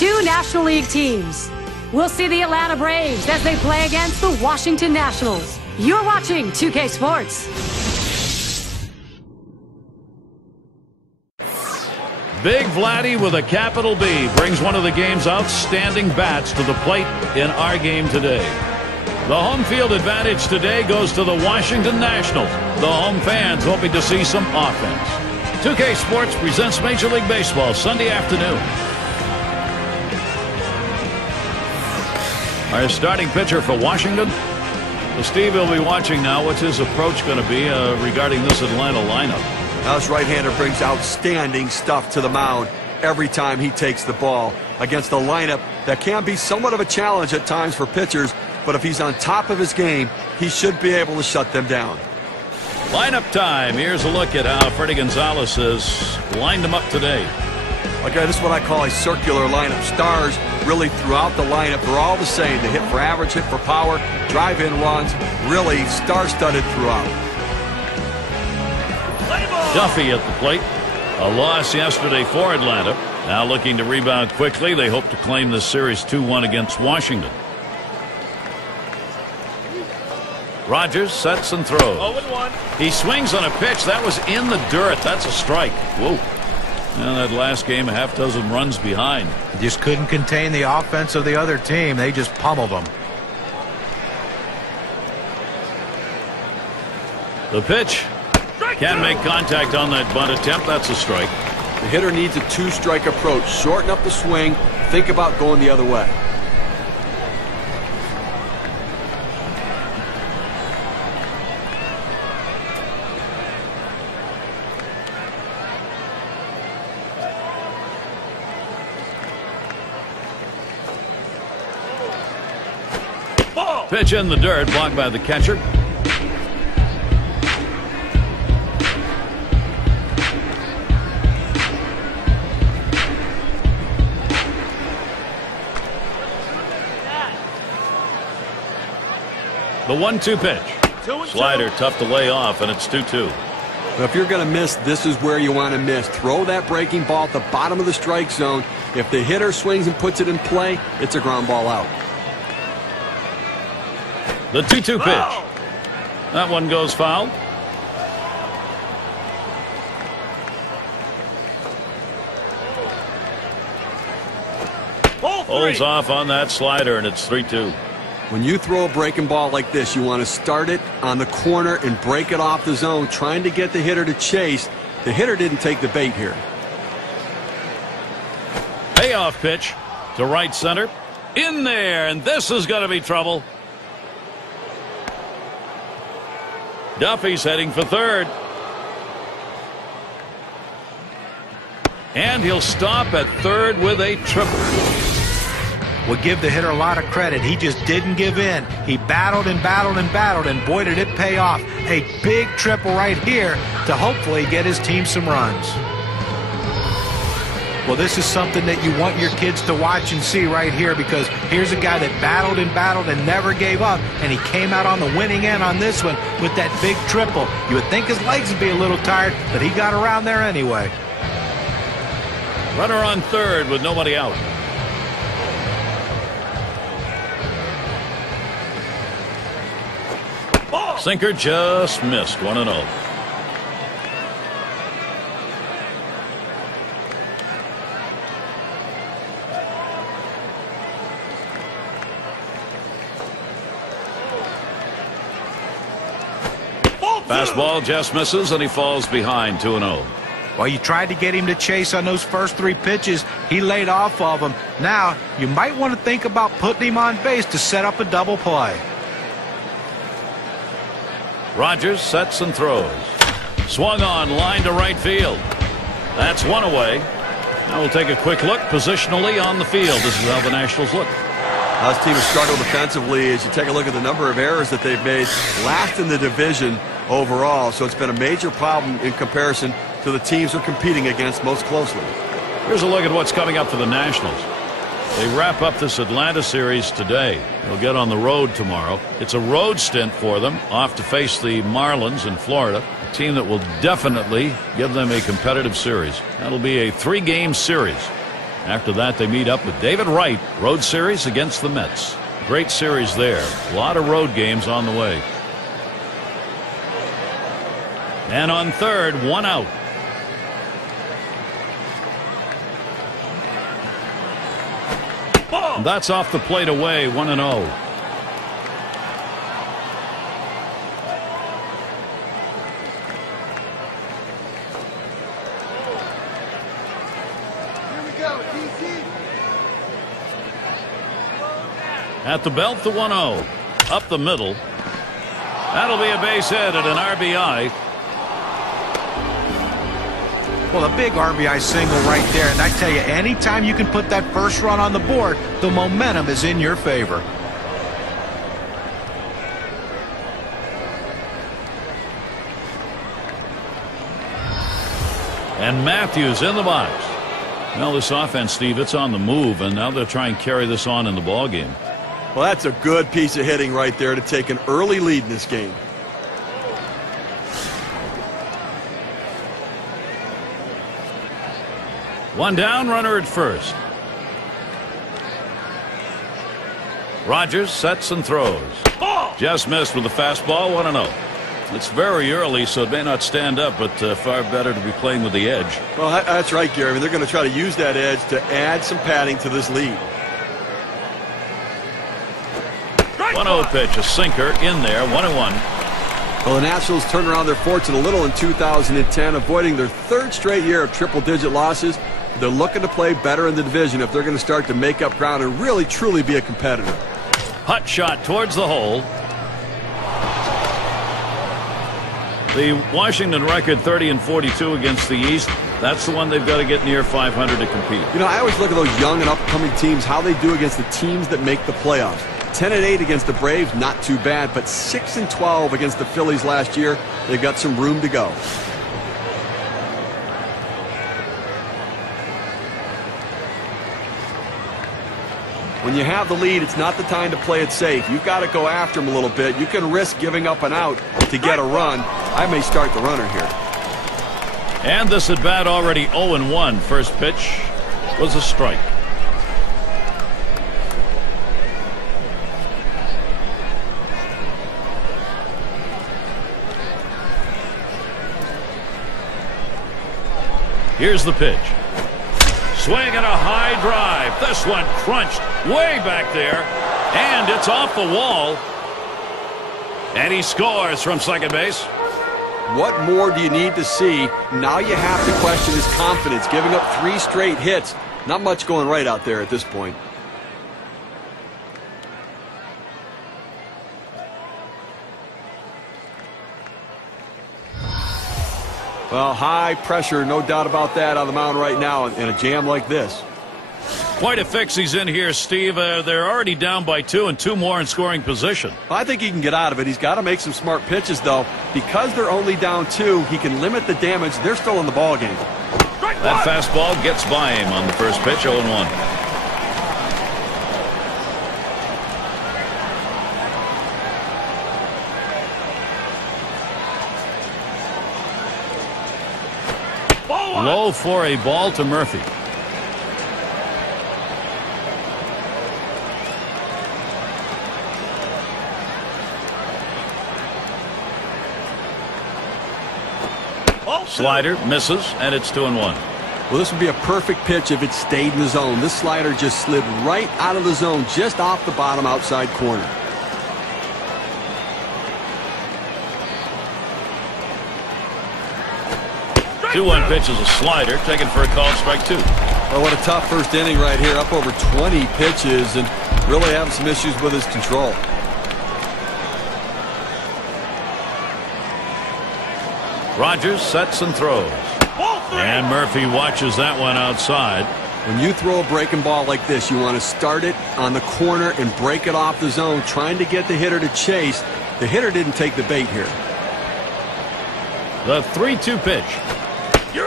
two National League teams. We'll see the Atlanta Braves as they play against the Washington Nationals. You're watching 2K Sports. Big Vladdy with a capital B brings one of the game's outstanding bats to the plate in our game today. The home field advantage today goes to the Washington Nationals. The home fans hoping to see some offense. 2K Sports presents Major League Baseball Sunday afternoon. Our starting pitcher for Washington. Well, Steve will be watching now. What's his approach going to be regarding this Atlanta lineup? Now this right-hander brings outstanding stuff to the mound every time he takes the ball against a lineup that can be somewhat of a challenge at times for pitchers, but if he's on top of his game, he should be able to shut them down. Lineup time. Here's a look at how Freddie Gonzalez has lined them up today. Okay, this is what I call a circular lineup. Stars really throughout the lineup are all the same. They hit for average, hit for power, drive-in runs, really star-studded throughout. Duffy at the plate. A loss yesterday for Atlanta. Now looking to rebound quickly. They hope to claim this series 2-1 against Washington. Rodgers sets and throws. 0-1. He swings on a pitch. That was in the dirt. That's a strike. Whoa. And that last game, a half dozen runs behind. He just couldn't contain the offense of the other team. They just pummeled them. The pitch. Can't make contact on that bunt attempt. That's a strike. The hitter needs a two-strike approach. Shorten up the swing. Think about going the other way. Pitch in the dirt, blocked by the catcher. The 1-2 pitch. Slider tough to lay off, and it's 2-2. But if you're going to miss, this is where you want to miss. Throw that breaking ball at the bottom of the strike zone. If the hitter swings and puts it in play, it's a ground ball out. The 2-2 pitch. That one goes foul. Holds off on that slider, and it's 3-2. When you throw a breaking ball like this, you want to start it on the corner and break it off the zone, trying to get the hitter to chase. The hitter didn't take the bait here. Payoff pitch to right center. In there, and this is going to be trouble. Duffy's heading for third. And he'll stop at third with a triple. We'll give the hitter a lot of credit. He just didn't give in. He battled and battled and battled, and boy, did it pay off. A big triple right here to hopefully get his team some runs. Well, this is something that you want your kids to watch and see right here, because here's a guy that battled and never gave up, and he came out on the winning end on this one with that big triple. You would think his legs would be a little tired, but he got around there anyway. Runner on third with nobody out. Sinker just missed. 1-0. Fastball just misses, and he falls behind. 2-0. Well, you tried to get him to chase on those first three pitches. He laid off of them. Now, you might want to think about putting him on base to set up a double play. Rodgers sets and throws. Swung on, line to right field. That's one away. Now we'll take a quick look positionally on the field. This is how the Nationals look. This team has struggled defensively as you take a look at the number of errors that they've made. Last in the division overall, so it's been a major problem in comparison to the teams they're competing against most closely. Here's a look at what's coming up for the Nationals. They wrap up this Atlanta series today. They'll get on the road tomorrow. It's a road stint for them, off to face the Marlins in Florida, a team that will definitely give them a competitive series. That'll be a 3-game series. After that, they meet up with David Wright, road series against the Mets. Great series there. A lot of road games on the way. And on third, one out. That's off the plate away, 1-0. At the belt, the 1-0. Up the middle. That'll be a base hit and an RBI. Well, a big RBI single right there. And I tell you, anytime you can put that first run on the board, the momentum is in your favor. And Matthews in the box. Well, this offense, Steve, it's on the move, and now they'll try and carry this on in the ball game. Well, that's a good piece of hitting right there to take an early lead in this game. One down, runner at first. Rodgers sets and throws. Just missed with the fastball, 1-0. It's very early, so it may not stand up, but far better to be playing with the edge. Well, that's right, Gary. I mean, they're going to try to use that edge to add some padding to this lead. 1-0 pitch, a sinker in there, 1-1. Well, the Nationals turned around their fortune a little in 2010, avoiding their third straight year of triple-digit losses. They're looking to play better in the division if they're going to start to make up ground and really, truly be a competitor. Hot shot towards the hole. The Washington record 30-42 against the East. That's the one they've got to get near 500 to compete. You know, I always look at those young and upcoming teams, how they do against the teams that make the playoffs. 10-8 against the Braves, not too bad, but 6-12 against the Phillies last year. They've got some room to go. When you have the lead, it's not the time to play it safe. You've got to go after them a little bit. You can risk giving up an out to get a run. I may start the runner here. And this at bat already 0-1. First pitch was a strike. Here's the pitch. Swing and a high drive. This one crunched way back there. And it's off the wall. And he scores from second base. What more do you need to see? Now you have to question his confidence. Giving up 3 straight hits. Not much going right out there at this point. Well, high pressure, no doubt about that, on the mound right now in a jam like this. Quite a fix he's in here, Steve. They're already down by 2 and 2 more in scoring position. I think he can get out of it. He's got to make some smart pitches, though. Because they're only down 2, he can limit the damage. They're still in the ball game. That fastball gets by him on the first pitch, 0-1. Low for a ball to Murphy. Slider misses, and it's 2-1. Well, this would be a perfect pitch if it stayed in the zone. This slider just slid right out of the zone, just off the bottom outside corner. Two-one pitch is a slider, taken for a called strike 2. Well, what a tough first inning right here. Up over 20 pitches and really having some issues with his control. Rodgers sets and throws. And Murphy watches that one outside. When you throw a breaking ball like this, you want to start it on the corner and break it off the zone, trying to get the hitter to chase. The hitter didn't take the bait here. The 3-2 pitch.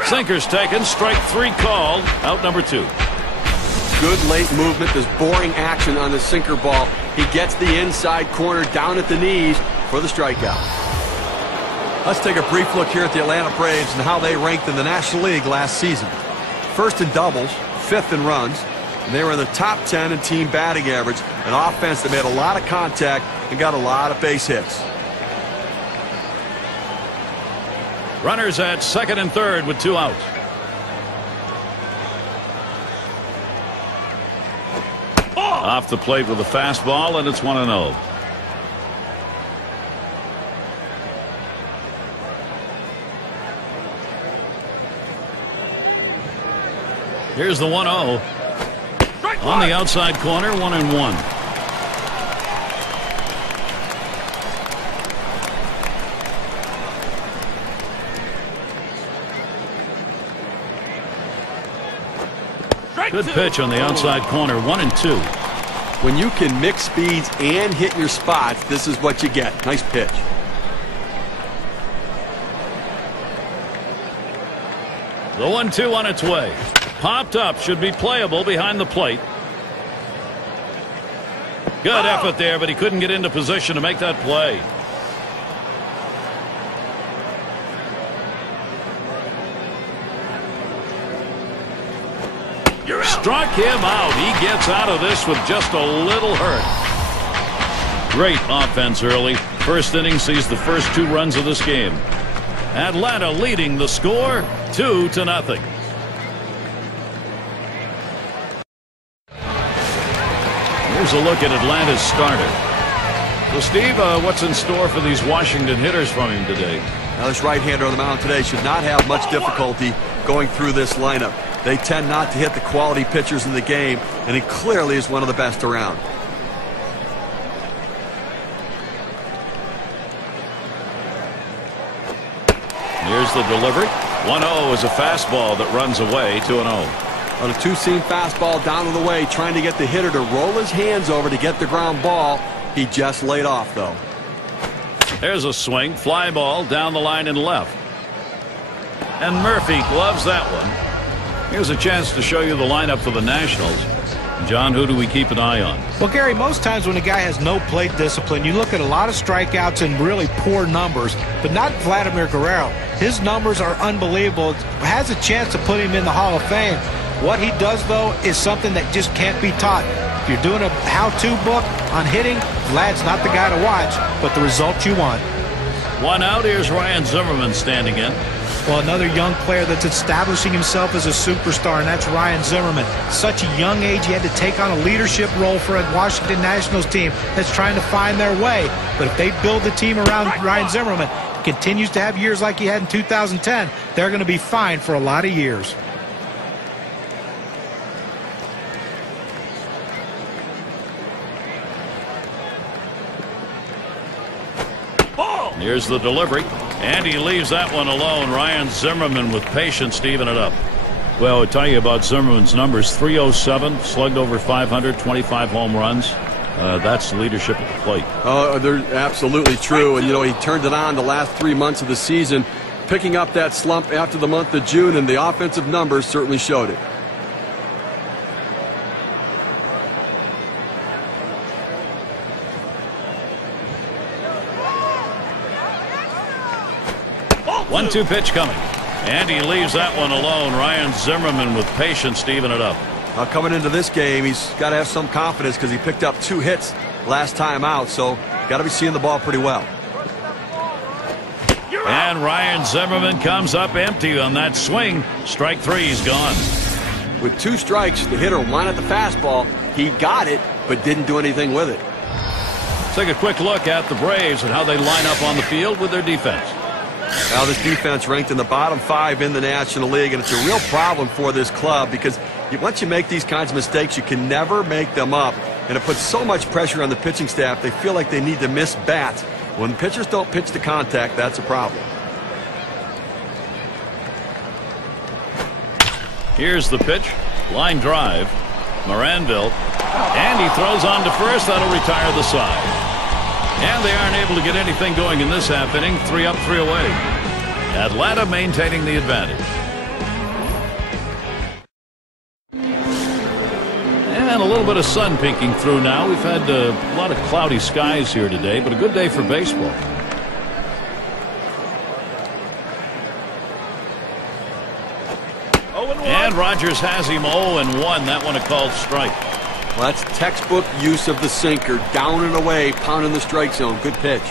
Sinker's taken, strike 3 called, out number 2. Good late movement, this boring action on the sinker ball. He gets the inside corner down at the knees for the strikeout. Let's take a brief look here at the Atlanta Braves and how they ranked in the National League last season. First in doubles, 5th in runs. And they were in the top 10 in team batting average, an offense that made a lot of contact and got a lot of base hits. Runners at second and third with 2 outs. Off the plate with a fastball, and it's 1-0. Here's the 1-0. On the outside corner, 1-1. Good pitch on the outside corner, 1-2. When you can mix speeds and hit your spots, this is what you get. Nice pitch. The 1-2 on its way. Popped up, should be playable behind the plate. Good effort there, but he couldn't get into position to make that play. Struck him out. He gets out of this with just a little hurt. Great offense early. First inning sees the first 2 runs of this game. Atlanta leading the score 2-0. Here's a look at Atlanta's starter. So, Steve, what's in store for these Washington hitters from him today? Now, this right-hander on the mound today should not have much difficulty going through this lineup. They tend not to hit the quality pitchers in the game, and he clearly is one of the best around. Here's the delivery. 1-0 is a fastball that runs away, 2-0. On a 2-seam fastball down to the way, trying to get the hitter to roll his hands over to get the ground ball. He just laid off, though. There's a swing. Fly ball down the line and left. And Murphy gloves that one. Here's a chance to show you the lineup for the Nationals. John, who do we keep an eye on? Well, Gary, most times when a guy has no plate discipline, you look at a lot of strikeouts and really poor numbers, but not Vladimir Guerrero. His numbers are unbelievable. Has a chance to put him in the Hall of Fame. What he does, though, is something that just can't be taught. If you're doing a how-to book on hitting, Vlad's not the guy to watch, but the results you want. 1 out. Here's Ryan Zimmerman standing in. Well, another young player that's establishing himself as a superstar, and that's Ryan Zimmerman. Such a young age, he had to take on a leadership role for a Washington Nationals team that's trying to find their way. But if they build the team around Ryan Zimmerman, continues to have years like he had in 2010, they're going to be fine for a lot of years. Here's the delivery. And he leaves that one alone. Ryan Zimmerman with patience to even it up. Well, I'll tell you about Zimmerman's numbers. 307, slugged over 500, 25 home runs. That's leadership at the plate. They're absolutely true. And, you know, he turned it on the last 3 months of the season, picking up that slump after the month of June, and the offensive numbers certainly showed it. One-two pitch coming. And he leaves that one alone. Ryan Zimmerman with patience to even it up. Now, coming into this game, he's got to have some confidence because he picked up 2 hits last time out, so got to be seeing the ball pretty well. And Ryan Zimmerman comes up empty on that swing. Strike 3, he's gone. With 2 strikes, the hitter wanted the fastball. He got it, but didn't do anything with it. Let's take a quick look at the Braves and how they line up on the field with their defense. Now, this defense ranked in the bottom 5 in the National League, and it's a real problem for this club because once you make these kinds of mistakes, you can never make them up. And it puts so much pressure on the pitching staff, they feel like they need to miss bats. When pitchers don't pitch to contact, that's a problem. Here's the pitch. Line drive. Moranville. And he throws on to first. That'll retire the side. And they aren't able to get anything going in this half inning. 3 up, 3 away. Atlanta maintaining the advantage. And a little bit of sun peeking through now. We've had a lot of cloudy skies here today, but a good day for baseball. And And Rodgers has him 0-1. That one a called strike. Well, that's textbook use of the sinker. Down and away, pounding the strike zone. Good pitch.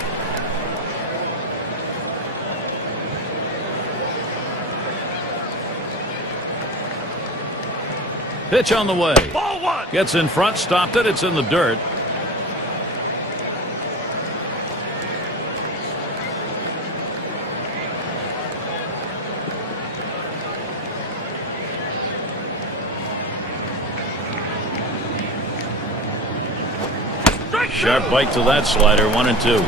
Pitch on the way. Ball one. Gets in front, stopped it. It's in the dirt. Sharp bite to that slider. 1-2.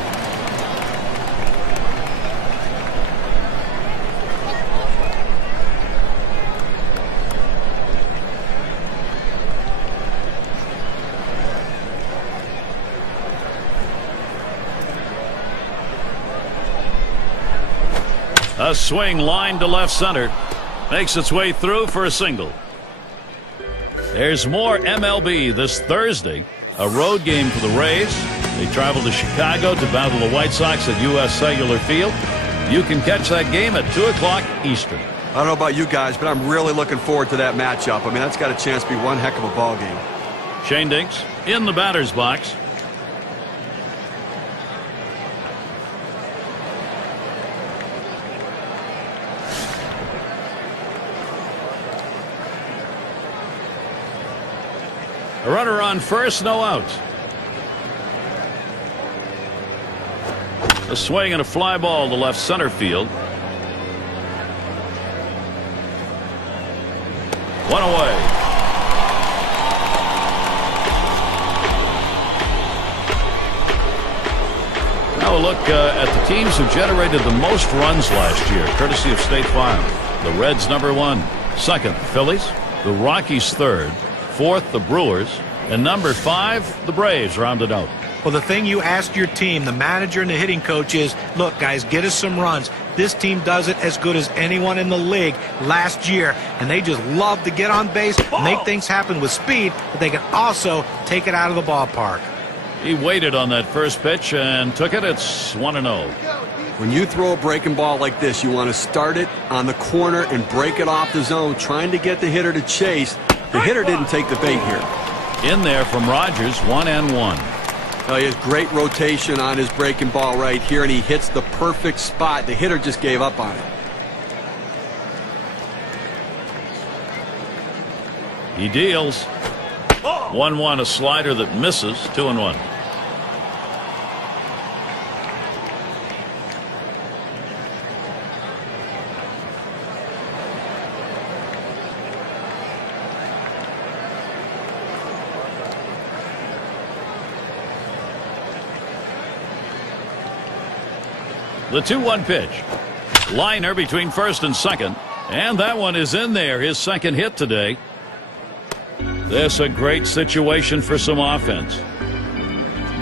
A swing line to left center. Makes its way through for a single. There's more MLB this Thursday. A road game for the Rays. They travel to Chicago to battle the White Sox at U.S. Cellular Field. You can catch that game at 2 o'clock Eastern. I don't know about you guys, but I'm really looking forward to that matchup. I mean, that's got a chance to be one heck of a ball game. Shane Dinks in the batter's box. A runner on first, no out. A swing and a fly ball to left center field. One away. Now a look at the teams who generated the most runs last year, courtesy of State Farm. The Reds #1. Second, the Phillies. The Rockies third. Fourth, the Brewers. And number 5, the Braves rounded out. Well, the thing you ask your team, the manager and the hitting coach, is, look, guys, get us some runs. This team does it as good as anyone in the league last year, and they just love to get on base, make things happen with speed, but they can also take it out of the ballpark. He waited on that first pitch and took it. It's 1-0. When you throw a breaking ball like this, you want to start it on the corner and break it off the zone, trying to get the hitter to chase. The hitter didn't take the bait here. In there from Rodgers, 1-1. He has great rotation on his breaking ball right here, and he hits the perfect spot. The hitter just gave up on it. He deals. 1-1, a slider that misses. 2-1. The 2-1 pitch. Liner between first and second. And that one is in there. His second hit today. This a great situation for some offense.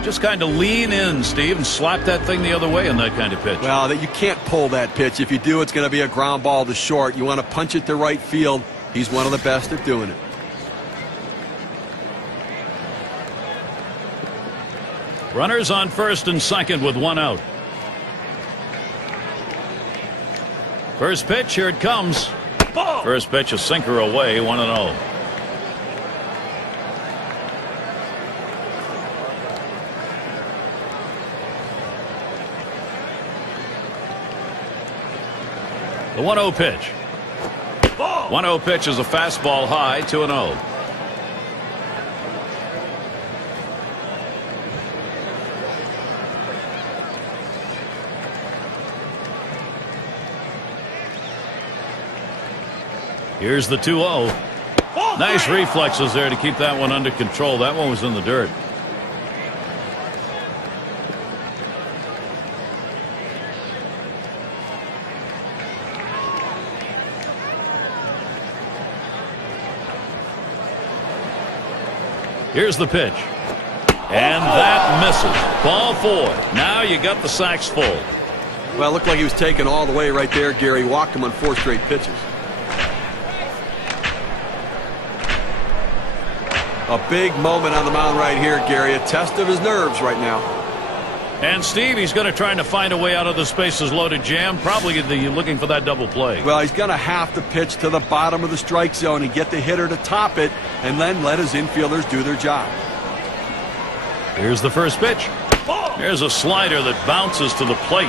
Just kind of lean in, Steve, and slap that thing the other way in that kind of pitch. Well, you can't pull that pitch. If you do, it's going to be a ground ball to short. You want to punch it to right field. He's one of the best at doing it. Runners on first and second with 1 out. First pitch, here it comes. First pitch, a sinker away, 1-0. The 1-0 pitch. 1-0 pitch is a fastball high, 2-0. Here's the 2-0. Nice reflexes there to keep that one under control. That one was in the dirt. Here's the pitch. And that misses. Ball 4. Now you got the sacks full. Well, it looked like he was taken all the way right there, Gary. Walked him on 4 straight pitches. A big moment on the mound right here, Gary. A test of his nerves right now. And Steve, he's going to try to find a way out of the spaces loaded jam. Probably looking for that double play. Well, he's going to have to pitch to the bottom of the strike zone and get the hitter to top it, and then let his infielders do their job. Here's the first pitch. Here's a slider that bounces to the plate.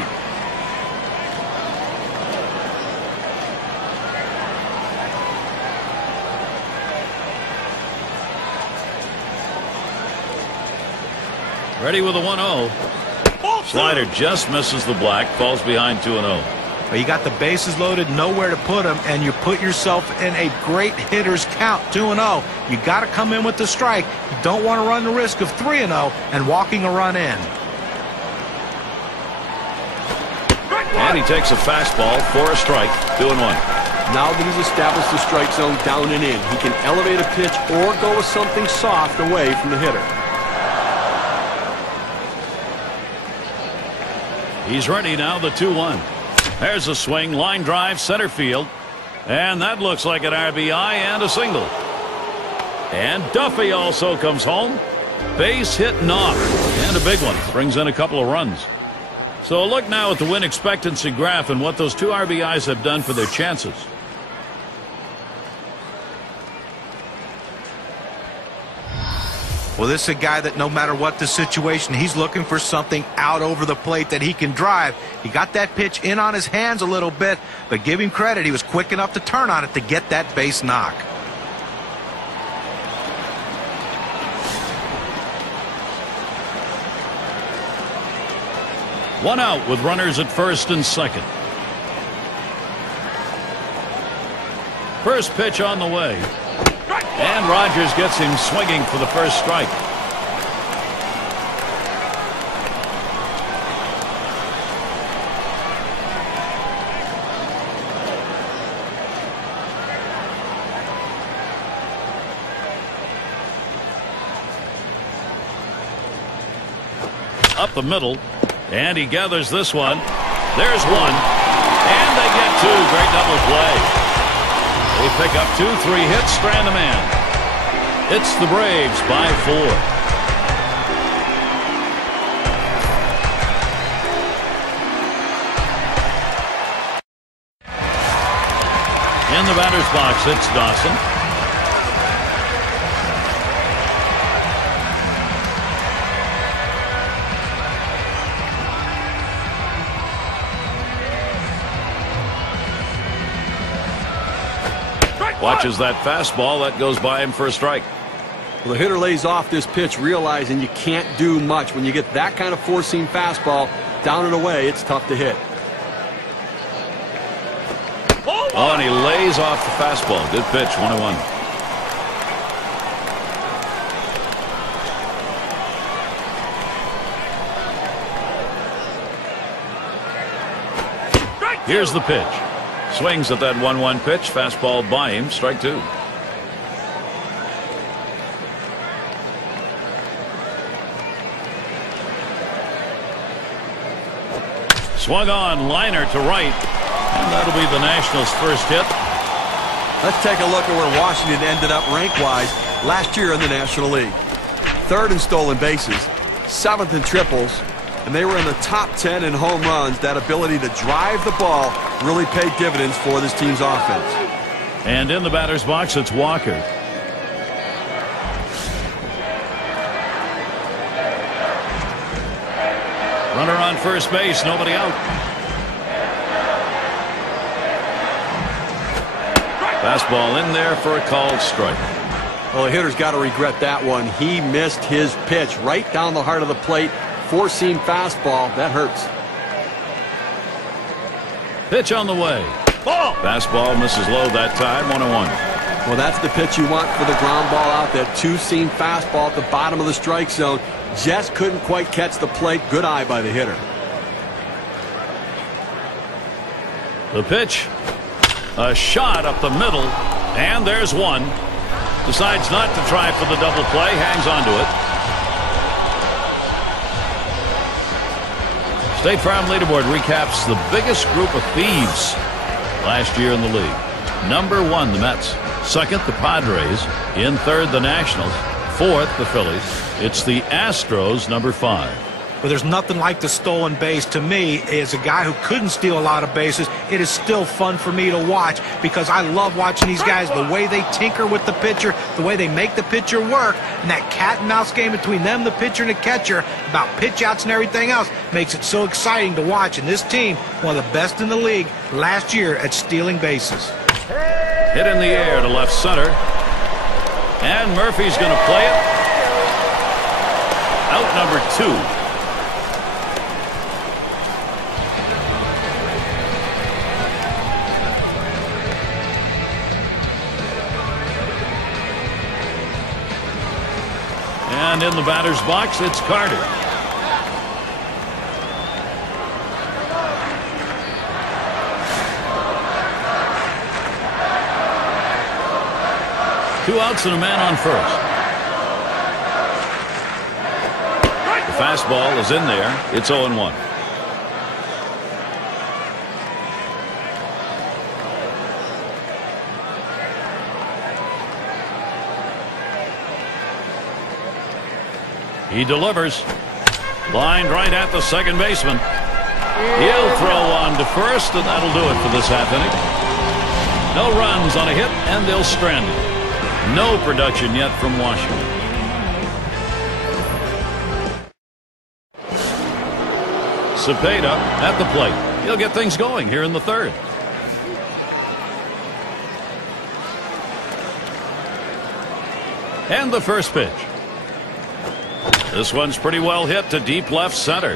Ready with a 1-0. Slider just misses the black, falls behind 2-0. You got the bases loaded, nowhere to put them, and you put yourself in a great hitter's count, 2-0. You got to come in with the strike. You don't want to run the risk of 3-0 and walking a run in. And he takes a fastball for a strike, 2-1. Now that he's established the strike zone down and in, he can elevate a pitch or go with something soft away from the hitter. He's ready now, the 2-1. There's a swing, line drive, center field. And that looks like an RBI and a single. And Duffy also comes home. Base hit knock. And a big one. Brings in a couple of runs. So look now at the win expectancy graph and what those two RBIs have done for their chances. Well, this is a guy that no matter what the situation, he's looking for something out over the plate that he can drive. He got that pitch in on his hands a little bit, but give him credit. He was quick enough to turn on it to get that base knock. One out with runners at first and second. First pitch on the way. And Rodgers gets him swinging for the first strike. Up the middle. And he gathers this one. There's one. And they get two. Great double play. They pick up 2-3 hits, strand a man. It's the Braves by 4. In the batter's box, it's Dawson. Watches that fastball. That goes by him for a strike. Well, the hitter lays off this pitch, realizing you can't do much. When you get that kind of four-seam fastball down and away, it's tough to hit. Oh, and he lays off the fastball. Good pitch, 1-1. Here's the pitch. Swings at that 1-1 pitch. Fastball by him. Strike 2. Swung on. Liner to right. And that'll be the Nationals' first hit. Let's take a look at where Washington ended up rank-wise last year in the National League. 3rd in stolen bases. 7th in triples. And they were in the top 10 in home runs. That ability to drive the ball really paid dividends for this team's offense. And in the batter's box, it's Walker. Runner on first base, nobody out. Fastball in there for a called strike. Well, the hitter's got to regret that one. He missed his pitch right down the heart of the plate. Four-seam fastball. That hurts. Pitch on the way. Ball. Fastball misses low that time. 1-1. Well, that's the pitch you want for the ground ball out. That two-seam fastball at the bottom of the strike zone. Just couldn't quite catch the plate. Good eye by the hitter. The pitch. A shot up the middle. And there's one. Decides not to try for the double play. Hangs on to it. State Farm leaderboard recaps the biggest group of thieves last year in the league. Number 1, the Mets. 2nd, the Padres. In 3rd, the Nationals. 4th, the Phillies. It's the Astros, number 5. But there's nothing like the stolen base. To me, as a guy who couldn't steal a lot of bases, it is still fun for me to watch because I love watching these guys, the way they tinker with the pitcher, the way they make the pitcher work, and that cat and mouse game between them, the pitcher, and the catcher about pitch outs and everything else makes it so exciting to watch. And this team, one of the best in the league last year at stealing bases. Hit in the air to left center. And Murphy's going to play it. Out number 2. And in the batter's box, it's Carter. Two outs and a man on first. The fastball is in there. It's 0-1. He delivers. Lined right at the second baseman. He'll throw on to first, and that'll do it for this half inning. No runs on a hit, and they'll strand it. No production yet from Washington. Cepeda at the plate. He'll get things going here in the third. And the first pitch. This one's pretty well hit to deep left center.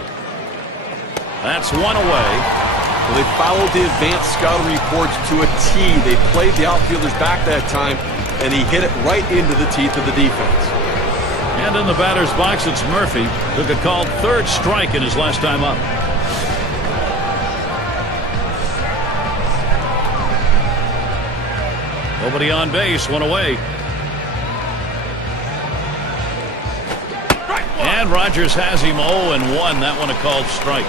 That's one away. Well, they followed the advanced scouting reports to a T. They played the outfielders back that time, and he hit it right into the teeth of the defense. And in the batter's box, it's Murphy. Took a called third strike in his last time up. Nobody on base, one away. And Rodgers has him 0-1. That one a called strike.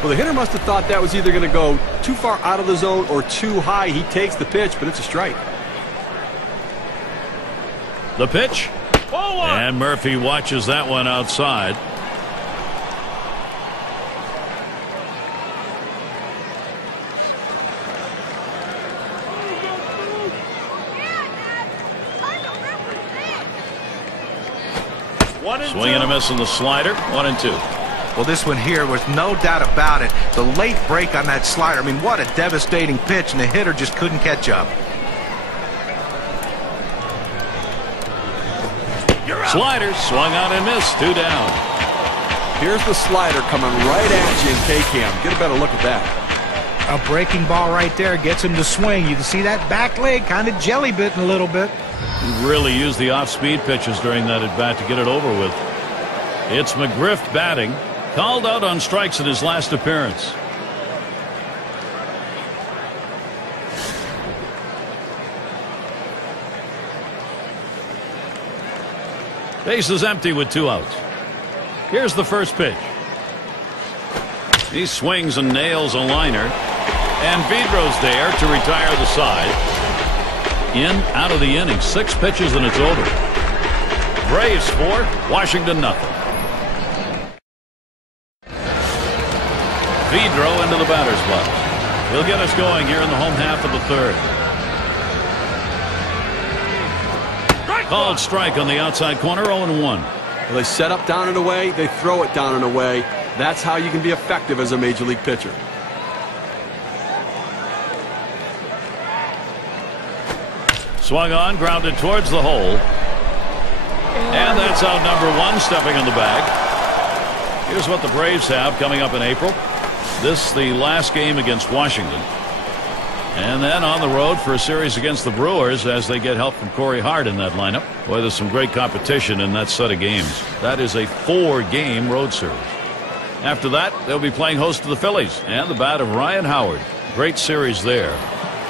Well, the hitter must have thought that was either going to go too far out of the zone or too high. He takes the pitch, but it's a strike. The pitch. And Murphy watches that one outside. Swing and a miss on the slider. 1-2. Well, this one here was no doubt about it. The late break on that slider. I mean, what a devastating pitch, and the hitter just couldn't catch up. Slider swung on and missed. 2 down. Here's the slider coming right at you in K-Cam. Get a better look at that. A breaking ball right there gets him to swing. You can see that back leg kind of jelly bitten a little bit. He really used the off-speed pitches during that at-bat to get it over with. It's McGriff batting. Called out on strikes in his last appearance. Base is empty with 2 outs. Here's the first pitch. He swings and nails a liner. And Vidro's there to retire the side. In, out of the inning. 6 pitches and it's over. Braves 4, Washington nothing. Vidro into the batter's box. He'll get us going here in the home half of the third. Called strike on the outside corner. 0-1. Well, they set up down and away. They throw it down and away. That's how you can be effective as a major league pitcher. Swung on, grounded towards the hole. And that's out number 1, stepping on the bag. Here's what the Braves have coming up in April. This the last game against Washington. And then on the road for a series against the Brewers as they get help from Corey Hart in that lineup. Boy, there's some great competition in that set of games. That is a 4-game road series. After that, they'll be playing host to the Phillies and the bat of Ryan Howard. Great series there.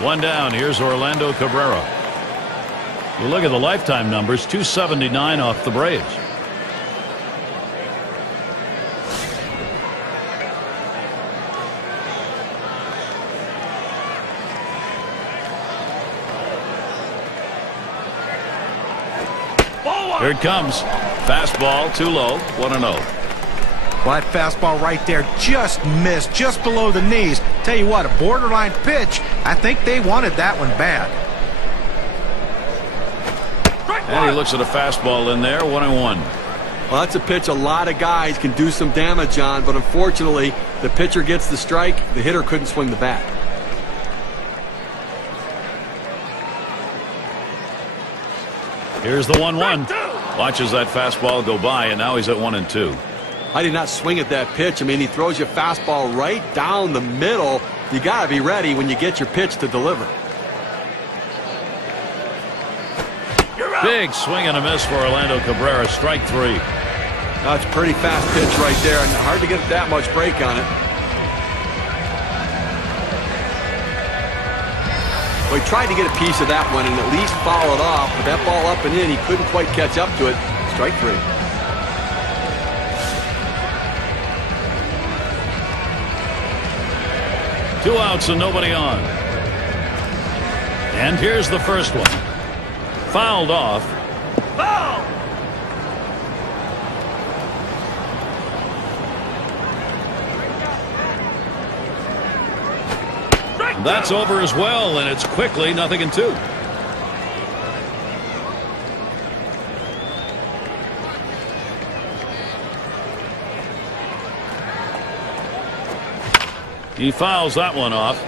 1 down. Here's Orlando Cabrera. You look at the lifetime numbers, 279 off the Braves. Here it comes. Fastball too low. 1-0. Well, that fastball right there just missed, just below the knees. Tell you what, a borderline pitch. I think they wanted that one bad. And he looks at a fastball in there, 1-1. Well, that's a pitch a lot of guys can do some damage on, but unfortunately, the pitcher gets the strike. The hitter couldn't swing the bat. Here's the 1-1. Watches that fastball go by, and now he's at 1-2. I did not swing at that pitch. I mean, he throws your fastball right down the middle. You got to be ready when you get your pitch to deliver. Big swing and a miss for Orlando Cabrera. Strike 3. That's a pretty fast pitch right there, and hard to get that much break on it. Well, he tried to get a piece of that one and at least foul it off, but that ball up and in, he couldn't quite catch up to it. Strike 3. Two outs and nobody on. And here's the first one. Fouled off. Foul! That's over as well, and it's quickly 0-2. He fouls that one off.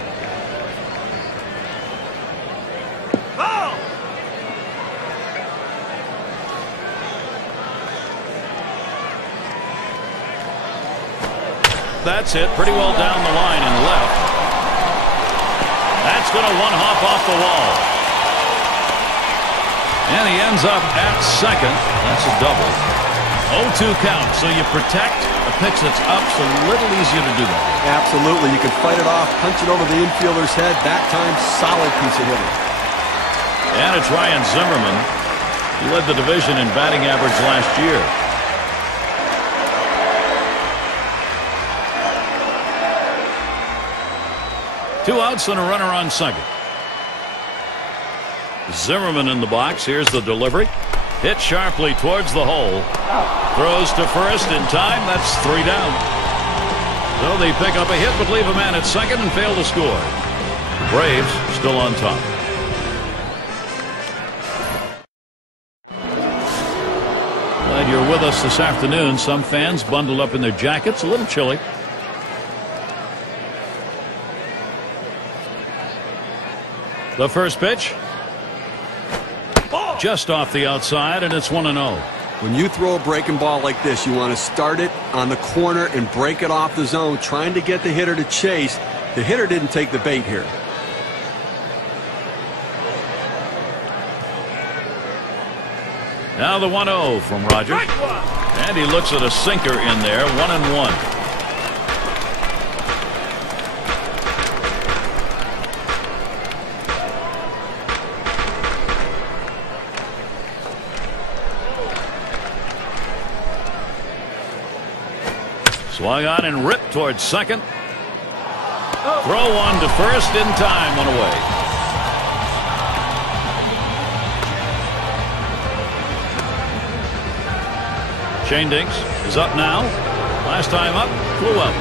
Foul! That's it. Pretty well down the line and left. That's going to one-hop off the wall. And he ends up at second. That's a double. 0-2 count. So you protect a pitch that's up. It's a little easier to do that. Absolutely. You can fight it off, punch it over the infielder's head. That time, solid piece of hitting. And it's Ryan Zimmerman. He led the division in batting average last year. Two outs and a runner on second. Zimmerman in the box. Here's the delivery. Hit sharply towards the hole. Throws to first in time. That's 3 down. So they pick up a hit but leave a man at second and fail to score. The Braves still on top. Glad you're with us this afternoon. Some fans bundled up in their jackets. A little chilly. The first pitch. Just off the outside, and it's 1-0. When you throw a breaking ball like this, you want to start it on the corner and break it off the zone, trying to get the hitter to chase. The hitter didn't take the bait here. Now the 1-0 from Rodgers. And he looks at a sinker in there, 1-1. Swung on and ripped towards second. Throw one to first in time, one away. Shane Dinks is up now. Last time up, flew up.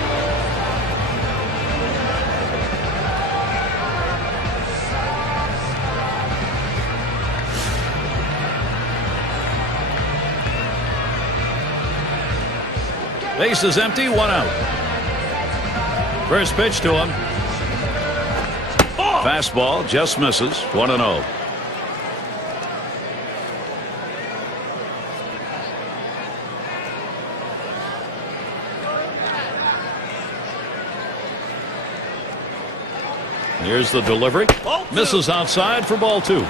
Base is empty, 1 out. First pitch to him. Fastball just misses, 1-0. Here's the delivery. Misses outside for ball 2.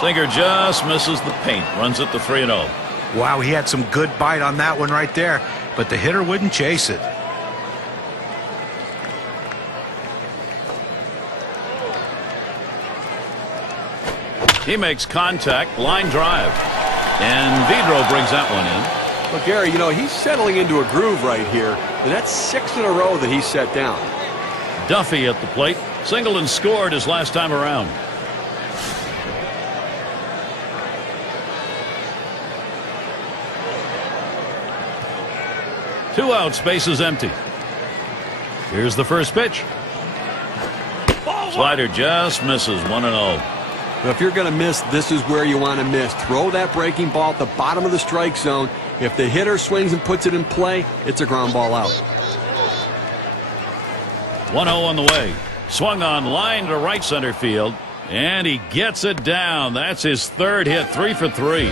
Sinker just misses the paint. Runs it to 3-0. Wow, he had some good bite on that one right there, but the hitter wouldn't chase it. He makes contact, line drive, and Vidro brings that one in. Well, Gary, you know, he's settling into a groove right here, and that's 6 in a row that he's set down. Duffy at the plate. Singled and scored his last time around. Two outs, bases empty. Here's the first pitch. Slider just misses, 1-0. Now, if you're going to miss, this is where you want to miss. Throw that breaking ball at the bottom of the strike zone. If the hitter swings and puts it in play, it's a ground ball out. 1-0 on the way. Swung on line to right center field, and he gets it down. That's his third hit, 3 for 3.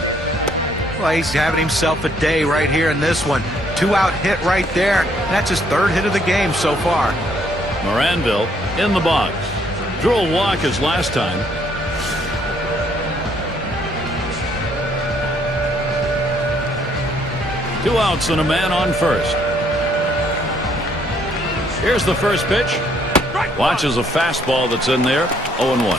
Well, he's having himself a day right here in this one. 2-out hit right there. That's his third hit of the game so far. Moranville in the box. Drew a walk his last time. Two outs and a man on first. Here's the first pitch. Watches a fastball that's in there. 0-1.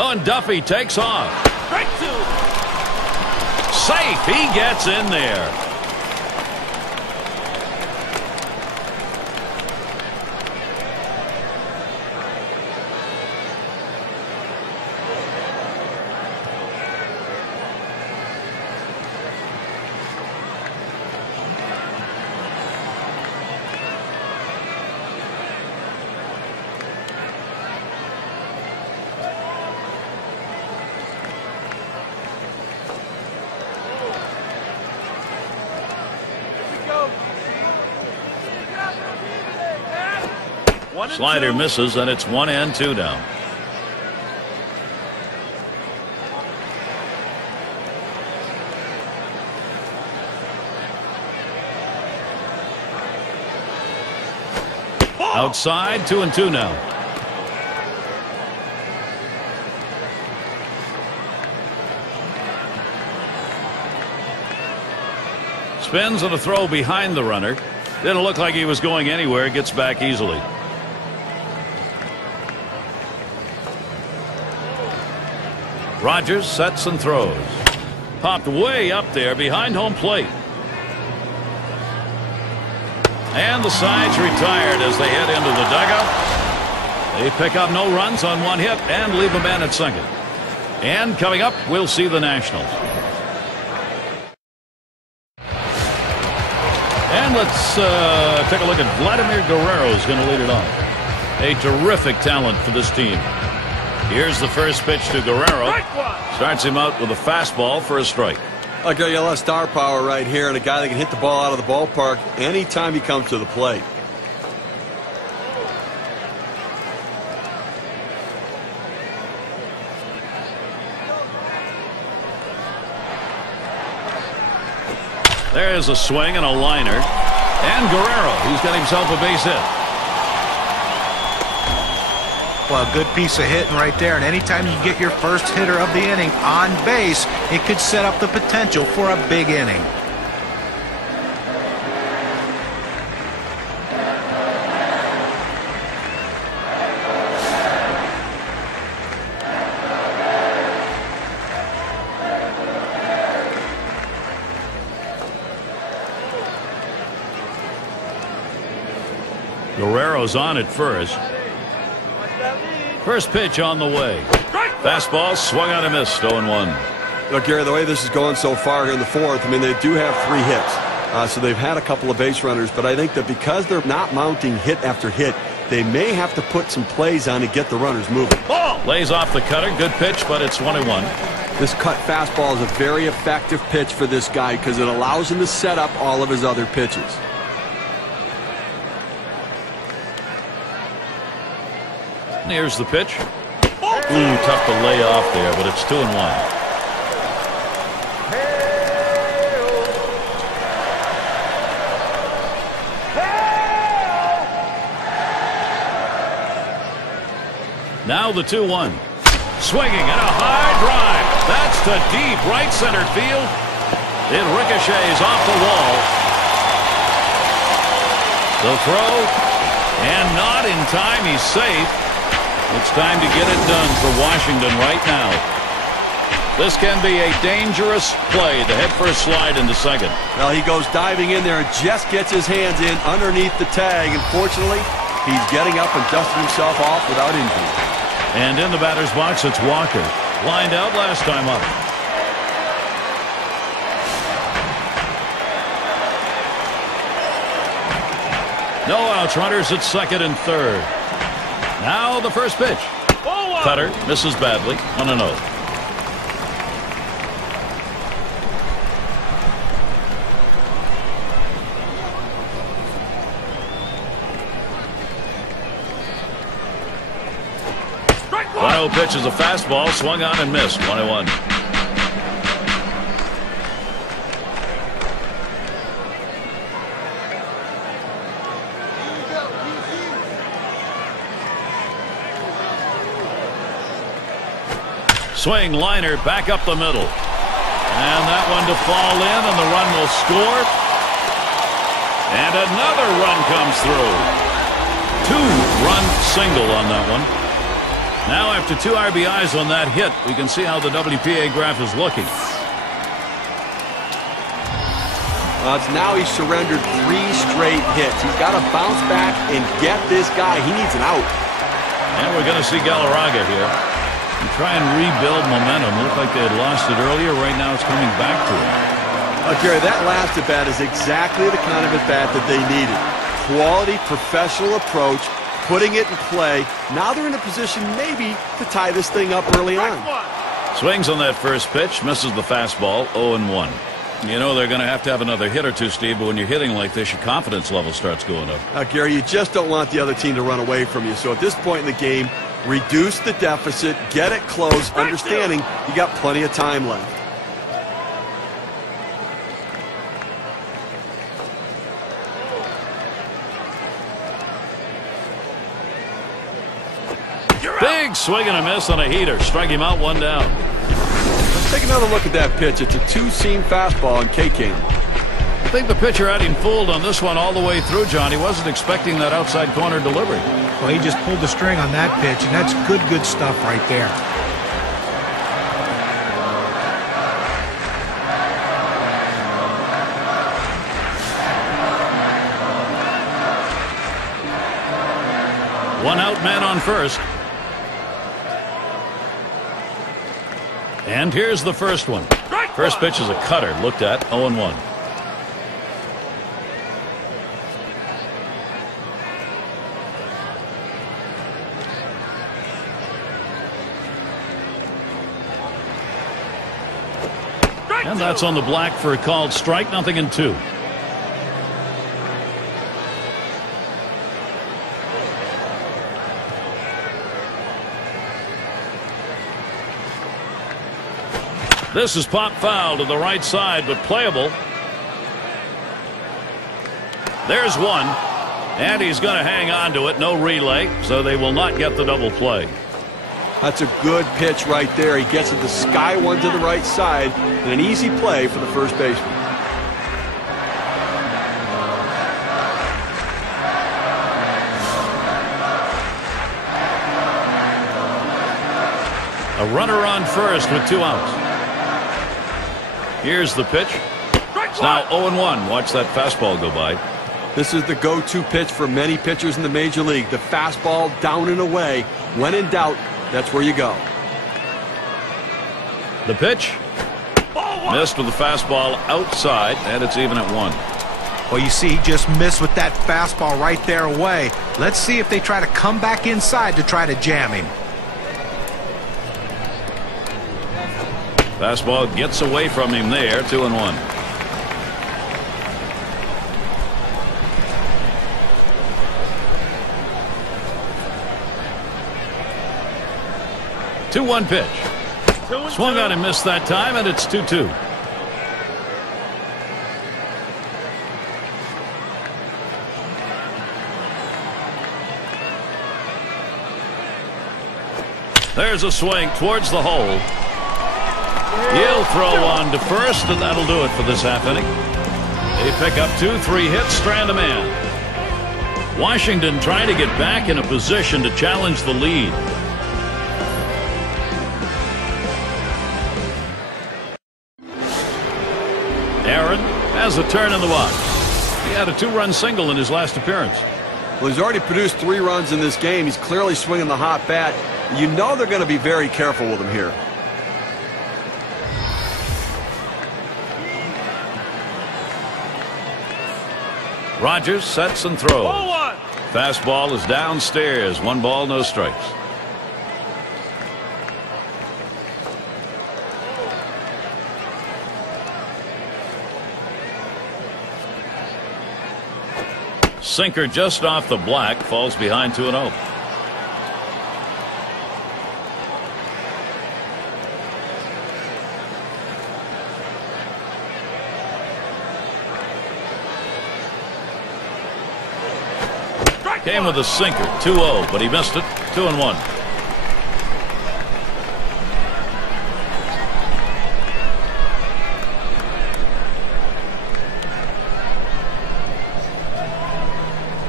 Oh, and Duffy takes off. Safe. He gets in there. Slider misses, and it's 1-2 down. Outside, 2-2 now. Spins on a throw behind the runner. Didn't look like he was going anywhere. Gets back easily. Rodgers sets and throws. Popped way up there behind home plate. And the side's retired as they head into the dugout. They pick up no runs on one hit and leave a man at second. And coming up, we'll see the Nationals. And let's take a look at Vladimir Guerrero, who's going to lead it off. A terrific talent for this team. Here's the first pitch to Guerrero. Starts him out with a fastball for a strike. Okay, you love star power right here, and a guy that can hit the ball out of the ballpark anytime he comes to the plate. There's a swing and a liner. And Guerrero, he's got himself a base hit. Well, a good piece of hitting right there, and anytime you get your first hitter of the inning on base, it could set up the potential for a big inning. Guerrero's on at first. First pitch on the way. Fastball swung on and missed. 0-1. Look, Gary, the way this is going so far here in the fourth, I mean, they do have 3 hits. So they've had a couple of base runners, but I think that because they're not mounting hit after hit, they may have to put some plays on to get the runners moving. Ball! Lays off the cutter. Good pitch, but it's 1-1. This cut fastball is a very effective pitch for this guy because it allows him to set up all of his other pitches. Here's the pitch. Ooh, tough to lay off there, but it's 2-1. Now the 2-1. Swinging and a high drive. That's to deep right center field. It ricochets off the wall. The throw, and not in time. He's safe. It's time to get it done for Washington right now. This can be a dangerous play. The head-first slide into second. Well, he goes diving in there and just gets his hands in underneath the tag. Unfortunately, he's getting up and dusting himself off without injury. And in the batter's box, it's Walker. Lined out last time up. No outs, runners at second and third. Now the first pitch. Cutter misses badly, 1-0. One-0 pitch is a fastball, swung on and missed, 1-1. Swing, liner, back up the middle. And that one to fall in, and the run will score. And another run comes through. Two-run single on that one. Now, after 2 RBIs on that hit, we can see how the WPA graph is looking. It's now he's surrendered 3 straight hits. He's got to bounce back and get this guy. He needs an out. And we're going to see Galarraga here. And try and rebuild momentum. Looked like they had lost it earlier. Right now it's coming back to them. Gary, that last at-bat is exactly the kind of at-bat that they needed. Quality, professional approach, putting it in play. Now they're in a position maybe to tie this thing up early on. Swings on that first pitch, misses the fastball, 0-1. You know they're going to have another hit or two, Steve, but when you're hitting like this, your confidence level starts going up. Gary, you just don't want the other team to run away from you. So at this point in the game, reduce the deficit, get it close, understanding you got plenty of time left. Big swing and a miss on a heater. Strike him out, 1 down. Let's take another look at that pitch. It's a 2-seam fastball on K-Cam. I think the pitcher had him fooled on this one all the way through, John. He wasn't expecting that outside corner delivery. Well, he just pulled the string on that pitch, and that's good stuff right there. One out, man on first. And here's the first one. First pitch is a cutter, looked at, 0-1. And that's on the black for a called strike, 0-2. This is pop foul to the right side, but playable. There's one, and he's going to hang on to it. No relay, so they will not get the double play. That's a good pitch right there. He gets it the sky one to the right side, and an easy play for the first baseman. A runner on first with 2 outs. Here's the pitch. It's now 0-1. Watch that fastball go by. This is the go-to pitch for many pitchers in the major league. The fastball down and away. When in doubt, that's where you go. The pitch. Missed with the fastball outside, and it's even at 1. Well, you see, he just missed with that fastball right there away. Let's see if they try to come back inside to try to jam him. Fastball gets away from him there, 2-1. Two-one pitch. Swung on and missed that time, and it's 2-2. There's a swing towards the hole. He'll throw on to first, and that'll do it for this half inning. They pick up 2, 3 hits, strand a man. Washington trying to get back in a position to challenge the lead. Aaron has a turn in the box. He had a 2-run single in his last appearance. Well, he's already produced 3 runs in this game. He's clearly swinging the hot bat. You know they're going to be very careful with him here. Rodgers sets and throws. Fastball is downstairs. 1 ball, no strikes. Sinker just off the black, falls behind 2-0. Came with a sinker, 2-0, but he missed it, 2-1.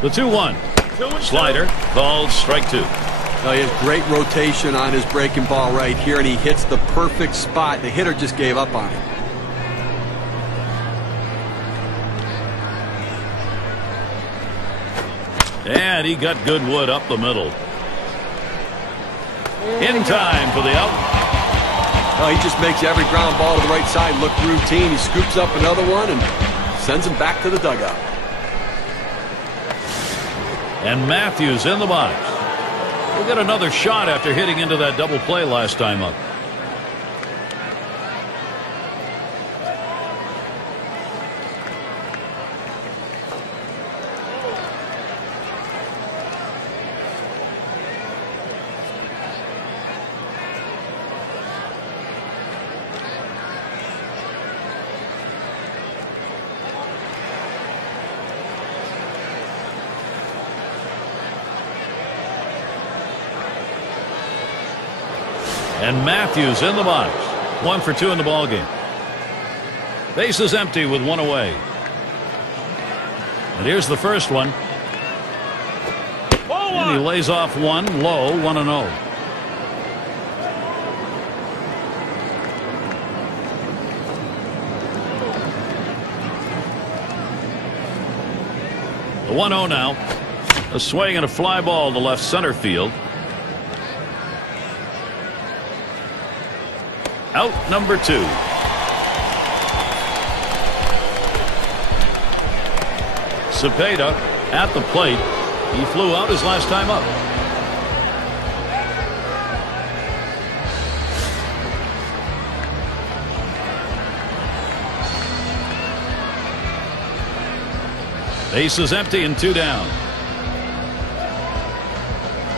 The 2-1. Slider called strike 2. Now he has great rotation on his breaking ball right here, and he hits the perfect spot. The hitter just gave up on him. And he got good wood up the middle. In time for the out. Well, he just makes every ground ball to the right side look routine. He scoops up another one and sends him back to the dugout. And Matthews in the box. He'll get another shot after hitting into that double play last time up. And Matthews in the box. 1 for 2 in the ball game. Base is empty with 1 away. And here's the first one. And he lays off 1 low, 1-0. The 1-0 now. A swing and a fly ball to left center field. Out number 2. Cepeda at the plate. He flew out his last time up. Base is empty and 2 down.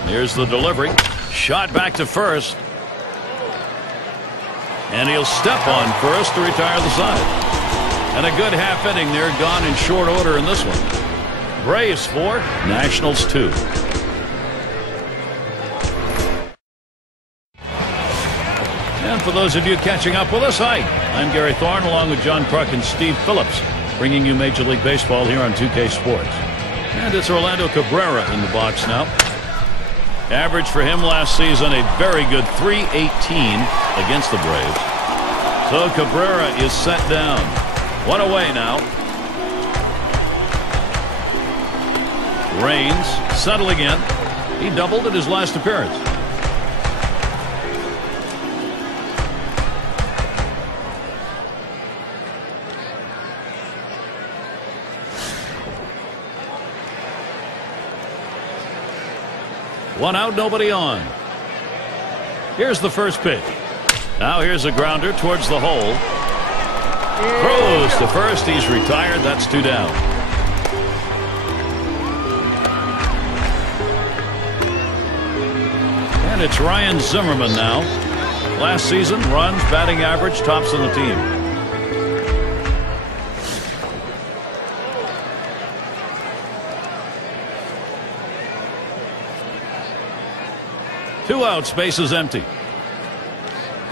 Here's the delivery. Shot back to first. And he'll step on first to retire the side. And a good half inning there, gone in short order in this one. Braves 4, Nationals 2. And for those of you catching up with us, hi, I'm Gary Thorne along with John Kruk and Steve Phillips, bringing you Major League Baseball here on 2K Sports. And it's Orlando Cabrera in the box now. Average for him last season, a very good .318 against the Braves. So Cabrera is set down. 1 away now. Raines settling in. He doubled at his last appearance. One out, nobody on. Here's the first pitch. Now here's a grounder towards the hole. Throws to first. He's retired. That's 2 down. And it's Ryan Zimmerman now. Last season, runs, batting average, tops on the team. Two outs, base is empty.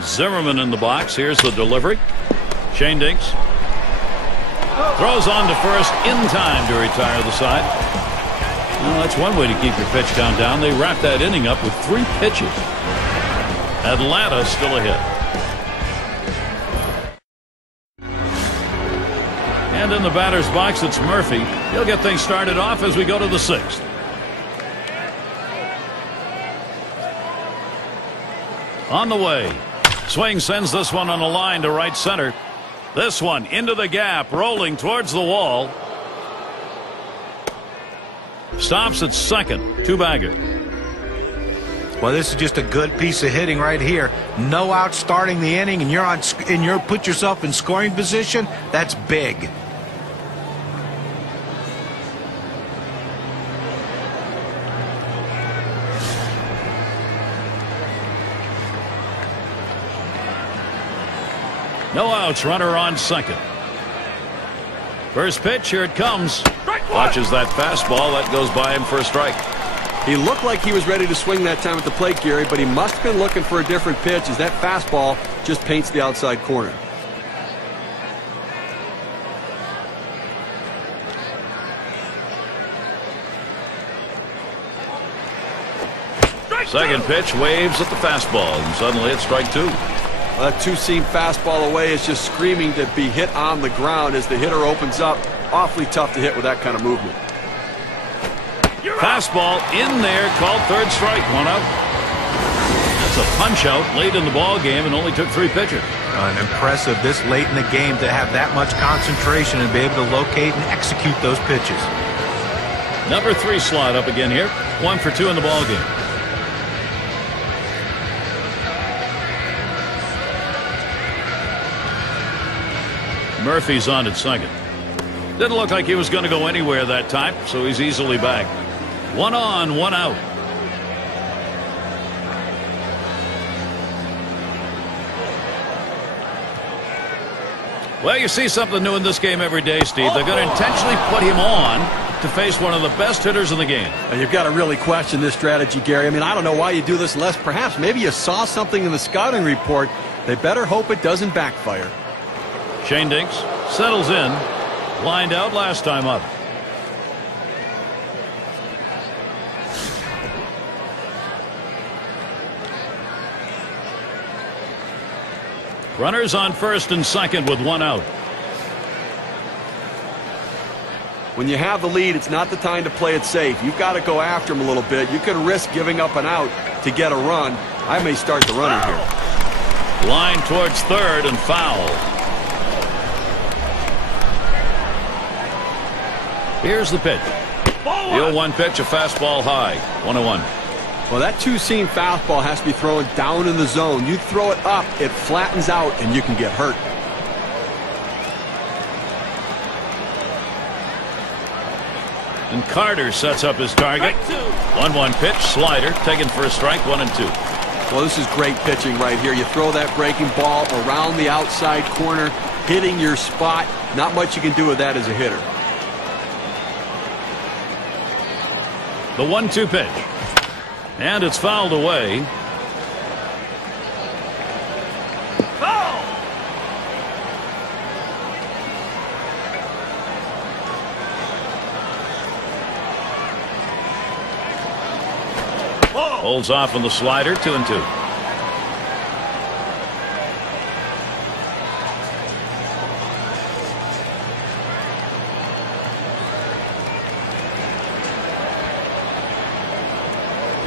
Zimmerman in the box. Here's the delivery. Shane Dinks throws on to first in time to retire the side. Well, that's one way to keep your pitch count down. They wrapped that inning up with 3 pitches. Atlanta still ahead. And in the batter's box, it's Murphy. He'll get things started off as we go to the 6th. On the way. Swing sends this one on a line to right center. This one into the gap, rolling towards the wall. Stops at second. 2-bagger. Well, this is just a good piece of hitting right here. No out starting the inning, and you're put yourself in scoring position. That's big. No outs, runner on second. First pitch, here it comes. Watches that fastball. That goes by him for a strike. He looked like he was ready to swing that time at the plate, Gary, but he must have been looking for a different pitch as that fastball just paints the outside corner. Second pitch, waves at the fastball, and suddenly it's strike 2. That 2-seam fastball away is just screaming to be hit on the ground as the hitter opens up. Awfully tough to hit with that kind of movement. Fastball in there, called third strike, 1 out. That's a punch out late in the ball game and only took 3 pitches. Impressive this late in the game to have that much concentration and be able to locate and execute those pitches. Number 3 slot up again here. 1 for 2 in the ball game. Murphy's on at second. Didn't look like he was going to go anywhere that time, so he's easily back. 1 on, 1 out. Well, you see something new in this game every day, Steve. They're going to intentionally put him on to face one of the best hitters in the game. And you've got to really question this strategy, Gary. I mean, I don't know why you do this unless perhaps maybe you saw something in the scouting report. They better hope it doesn't backfire. Shane Dinks settles in. Lined out last time up. Runners on first and second with 1 out. When you have the lead, it's not the time to play it safe. You've got to go after him a little bit. You could risk giving up an out to get a run. I may start the runner here. Line towards third and foul. Here's the pitch. The 0-1 pitch, a fastball high. 1-1. Well, that 2-seam fastball has to be thrown down in the zone. You throw it up, it flattens out, and you can get hurt. And Carter sets up his target. 1-1 pitch, slider, taken for a strike, 1 and 2. Well, this is great pitching right here. You throw that breaking ball around the outside corner, hitting your spot. Not much you can do with that as a hitter. The 1-2 pitch. And it's fouled away. Foul! Holds off on the slider, 2 and 2.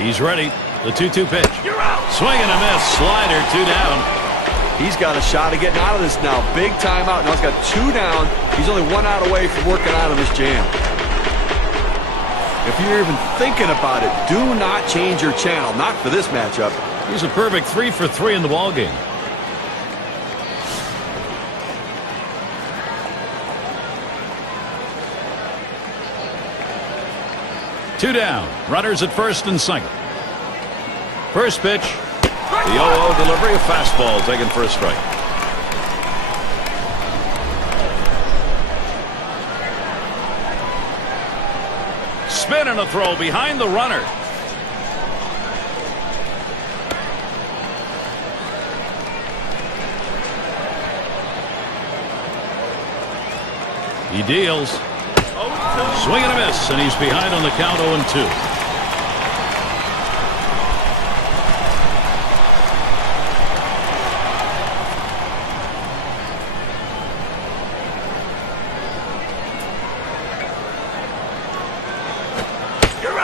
He's ready. The 2-2 pitch. You're out. Swing and a miss. Slider, 2 down. He's got a shot of getting out of this now. Big timeout. Now he's got 2 down. He's only 1 out away from working out of this jam. If you're even thinking about it, do not change your channel. Not for this matchup. He's a perfect 3 for 3 in the ballgame. Two down. Runners at first and second. First pitch. The 0-0 delivery, a fastball taken for a strike. Spin and a throw behind the runner. He deals. Swing and a miss, and he's behind on the count 0-2.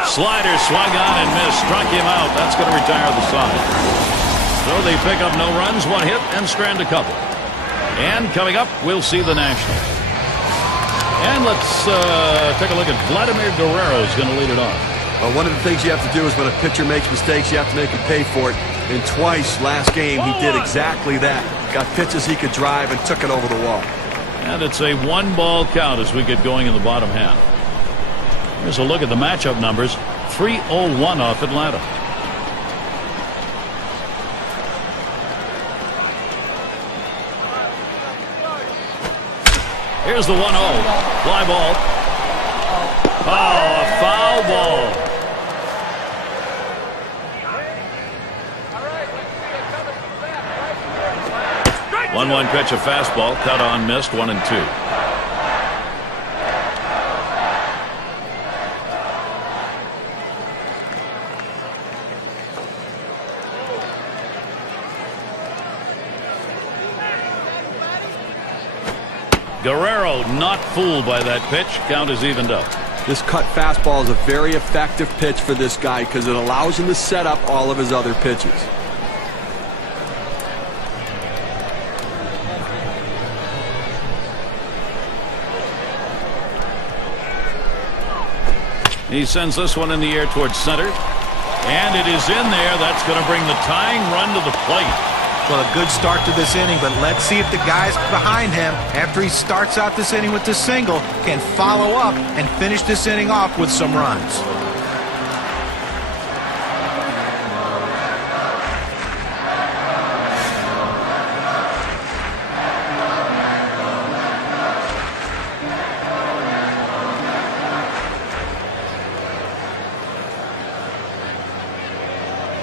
Slider swung on and missed. Struck him out. That's going to retire the side. So they pick up no runs, one hit, and strand a couple. And coming up, we'll see the Nationals. And let's take a look at Vladimir Guerrero is going to lead it off. Well, one of the things you have to do is when a pitcher makes mistakes, you have to make him pay for it. And twice last game, he did exactly that. Got pitches he could drive and took it over the wall. And it's a one-ball count as we get going in the bottom half. Here's a look at the matchup numbers. 3-0-1 off Atlanta. Here's the 1-0. Fly ball. Oh, a foul ball. One pitch, a fastball. Cut on, missed. 1-2. Guerrero not fooled by that pitch. Count is evened up. This cut fastball is a very effective pitch for this guy because it allows him to set up all of his other pitches. He sends this one in the air towards center. And it is in there. That's going to bring the tying run to the plate. Well, a good start to this inning, but let's see if the guys behind him, after he starts out this inning with the single, can follow up and finish this inning off with some runs.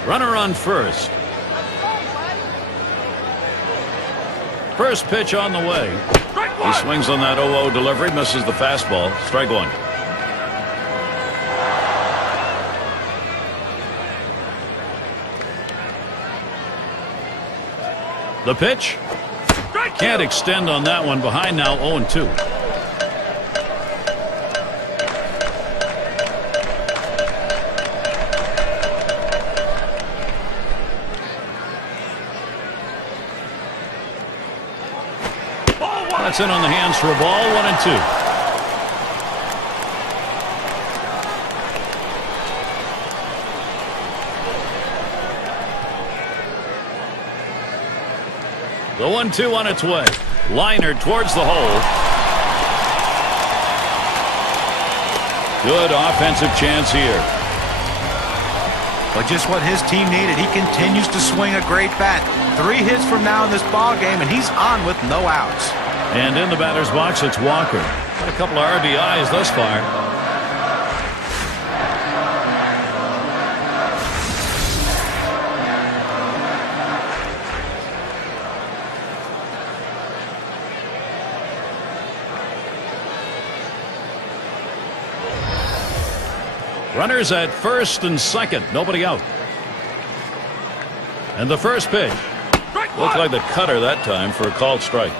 Runner on first. First pitch on the way. He swings on that 0-0 delivery, misses the fastball. Strike one. The pitch. Can't extend on that one. Behind now, 0-2. That's in on the hands for a ball. 1-2. The 1-2 on its way. Liner towards the hole. Good offensive chance here. But just what his team needed. He continues to swing a great bat. 3 hits from now in this ball game, and he's on with no outs. And in the batter's box, it's Walker. Got a couple of RBIs thus far. Runners at first and second. Nobody out. And the first pitch. Looked like the cutter that time for a called strike.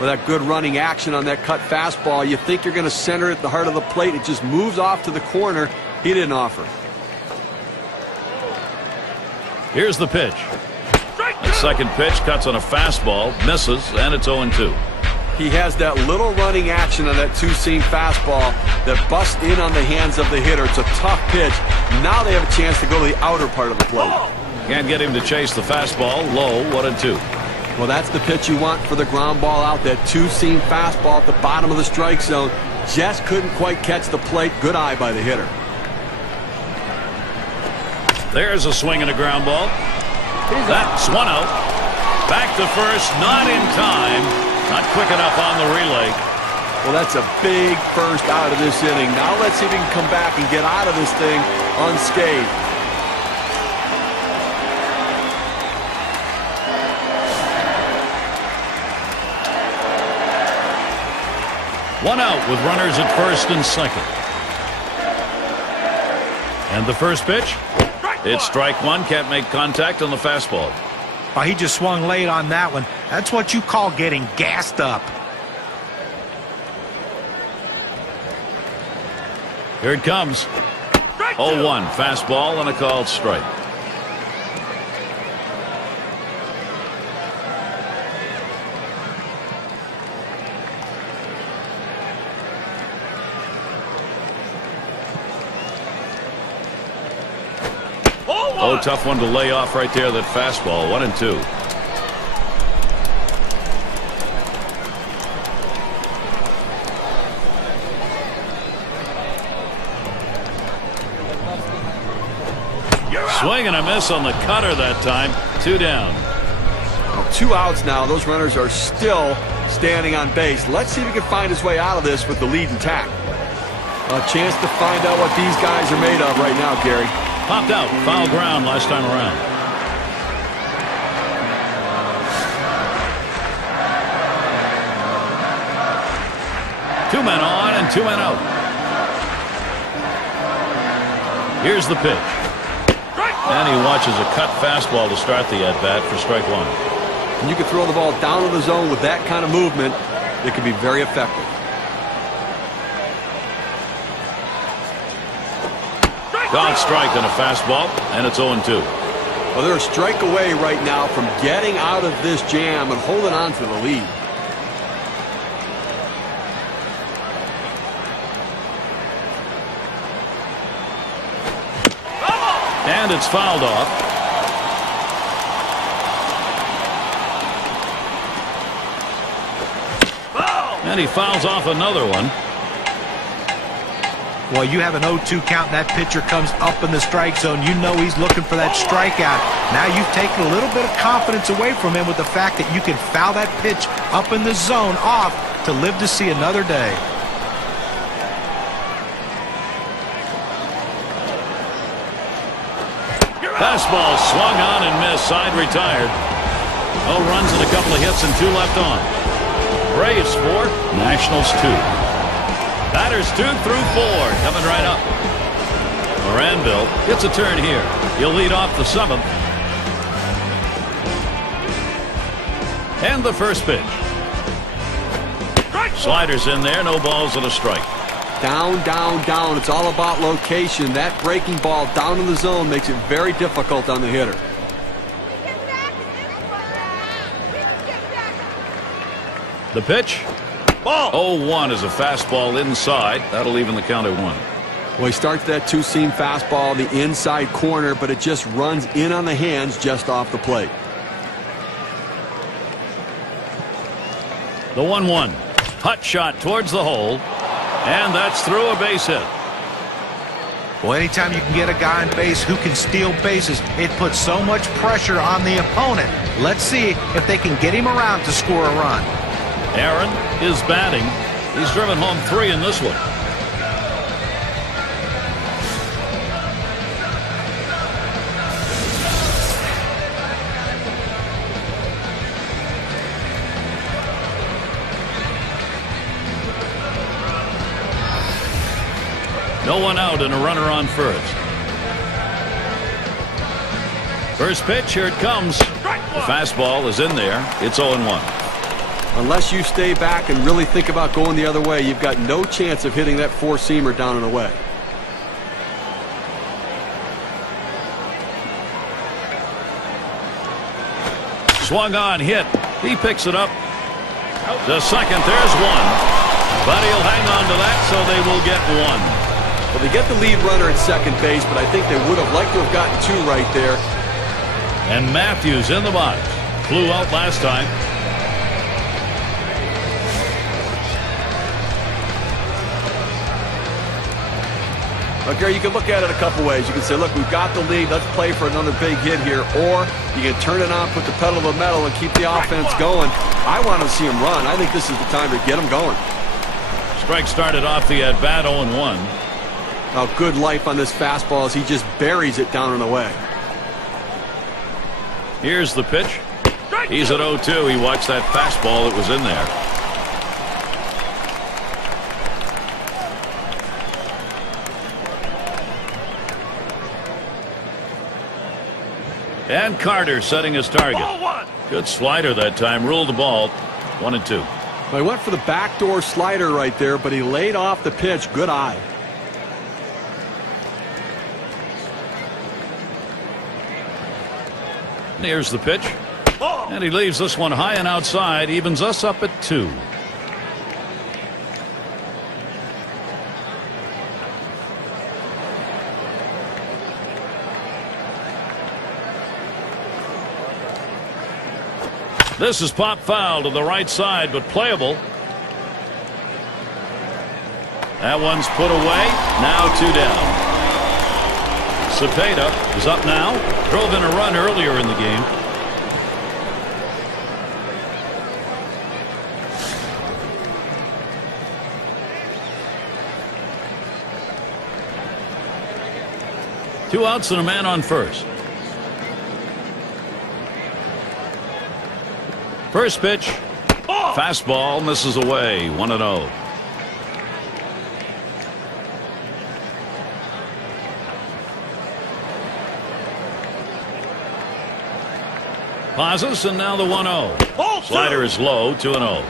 With that good running action on that cut fastball, you think you're going to center it at the heart of the plate. It just moves off to the corner. He didn't offer. Here's the pitch. The second pitch cuts on a fastball, misses, and it's 0-2. He has that little running action on that two-seam fastball that busts in on the hands of the hitter. It's a tough pitch. Now they have a chance to go to the outer part of the plate. Can't get him to chase the fastball. Low, 1-2. Well, that's the pitch you want for the ground ball out. That two-seam fastball at the bottom of the strike zone. Just couldn't quite catch the plate. Good eye by the hitter. There's a swing and a ground ball. That's one out. Back to first, not in time. Not quick enough on the relay. Well, that's a big first out of this inning. Now let's see if he can come back and get out of this thing unscathed. One out with runners at first and second. And the first pitch. It's strike one. Can't make contact on the fastball. Oh, he just swung late on that one. That's what you call getting gassed up. Here it comes. 0-1 fastball and a called strike. Oh, tough one to lay off right there, that fastball. 1-2. Swing and a miss on the cutter that time. 2 down. Well, 2 outs now. Those runners are still standing on base. Let's see if he can find his way out of this with the lead intact. A chance to find out what these guys are made of right now, Gary. Popped out. Foul ground last time around. Two men on and 2 men out. Here's the pitch. And he watches a cut fastball to start the at-bat for strike one. And you can throw the ball down in the zone with that kind of movement. It can be very effective. Called strike on a fastball, and it's 0-2. Well, they're a strike away right now from getting out of this jam and holding on to the lead. And it's fouled off. And he fouls off another one. Well, you have an 0-2 count, and that pitcher comes up in the strike zone. You know he's looking for that strikeout. Now you've taken a little bit of confidence away from him with the fact that you can foul that pitch up in the zone off to live to see another day. Fastball swung on and missed. Side retired. No runs and a couple of hits and 2 left on. Braves 4, Nationals 2. Batters 2 through 4 coming right up. Moranville gets a turn here. He'll lead off the 7th. And the first pitch. Sliders in there. No balls and a strike. Down, down, down. It's all about location. That breaking ball down in the zone makes it very difficult on the hitter. The pitch. Ball. 0-1 is a fastball inside. That'll even the count at 1. Well, he starts that two-seam fastball the inside corner, but it just runs in on the hands just off the plate. The 1-1. Hut shot towards the hole. And that's through a base hit. Well, anytime you can get a guy on base who can steal bases, it puts so much pressure on the opponent. Let's see if they can get him around to score a run. Aaron is batting. He's driven home 3 in this one. No one out and a runner on first. First pitch, here it comes. The fastball is in there. It's 0-1. Unless you stay back and really think about going the other way, you've got no chance of hitting that four-seamer down and away. Swung on, hit. He picks it up. The second, there's one. But he'll hang on to that, so they will get 1. Well, they get the lead runner at second base, but I think they would have liked to have gotten 2 right there. And Matthews in the box. Flew out last time. Well, Gary, you can look at it a couple ways. You can say, look, we've got the lead. Let's play for another big hit here. Or you can turn it on, put the pedal to the metal, and keep the offense going. I want to see him run. I think this is the time to get him going. Strike started off the at-bat 0-1. Now, good life on this fastball as he just buries it down and away. Here's the pitch. He's at 0-2. He watched that fastball that was in there. And Carter setting his target. Good slider that time. Ruled the ball. 1-2. Well, he went for the backdoor slider right there, but he laid off the pitch. Good eye. Here's the pitch. And he leaves this one high and outside. Evens us up at 2. This is pop foul to the right side, but playable. That one's put away. Now 2 down. Cepeda is up now. Drove in a run earlier in the game. Two outs and a man on first. First pitch. Fastball misses away. 1-0. Pauses, and now the 1-0. Slider is low. 2-0.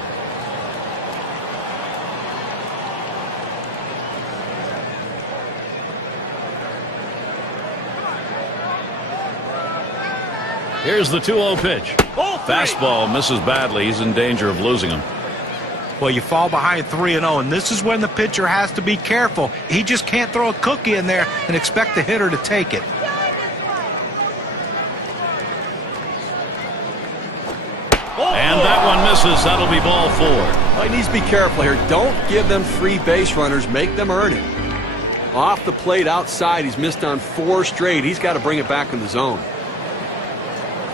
Here's the 2-0 pitch. Fastball misses badly. He's in danger of losing him. Well, you fall behind 3-0, and this is when the pitcher has to be careful. He just can't throw a cookie in there and expect the hitter to take it. And that one misses. That'll be ball 4. Well, he needs to be careful here. Don't give them free base runners. Make them earn it. Off the plate outside, he's missed on 4 straight. He's got to bring it back in the zone.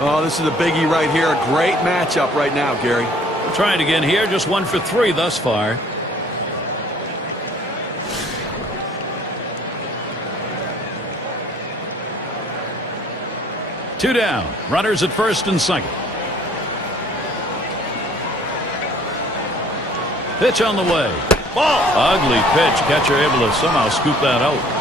Oh, this is a biggie right here. A great matchup right now, Gary. Try it again here. Just 1 for 3 thus far. Two down. Runners at first and second. Pitch on the way. Ball. Ugly pitch. Catcher able to somehow scoop that out.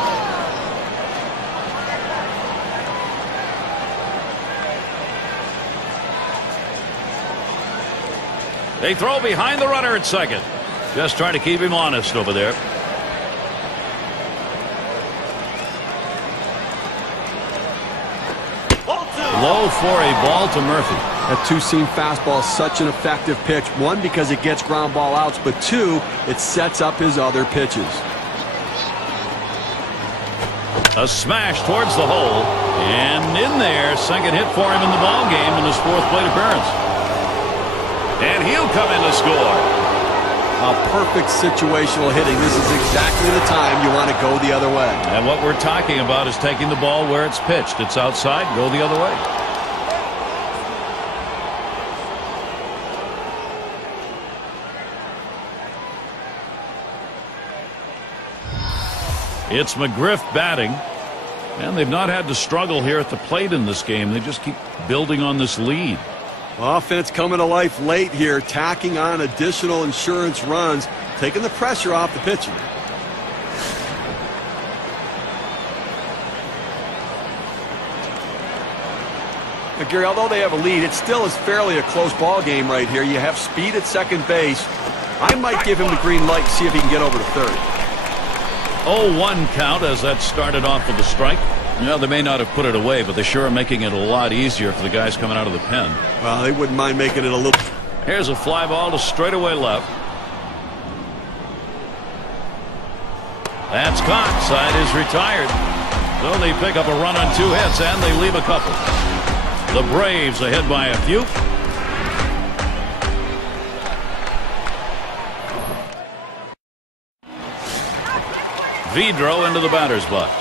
They throw behind the runner at second. Just trying to keep him honest over there. Low for a ball to Murphy. That two-seam fastball is such an effective pitch. 1, because it gets ground ball outs, but 2, it sets up his other pitches. A smash towards the hole. And in there, second hit for him in the ball game in his 4th plate appearance. And he'll come in to score. A perfect situational hitting. This is exactly the time you want to go the other way. And what we're talking about is taking the ball where it's pitched. It's outside, go the other way. It's McGriff batting. And they've not had to struggle here at the plate in this game. They just keep building on this lead. Offense coming to life late here, tacking on additional insurance runs, taking the pressure off the pitcher. Now, Gary, although they have a lead, it still is fairly a close ball game right here. You have speed at second base. I might give him the green light and see if he can get over to third. 0-1 count as that started off with a strike. Well, they may not have put it away, but they sure are making it a lot easier for the guys coming out of the pen. Well, they wouldn't mind making it a little. Here's a fly ball to straightaway left. That's caught. Side is retired. So they pick up a run on 2 hits, and they leave a couple. The Braves ahead by a few. Vidro into the batter's box.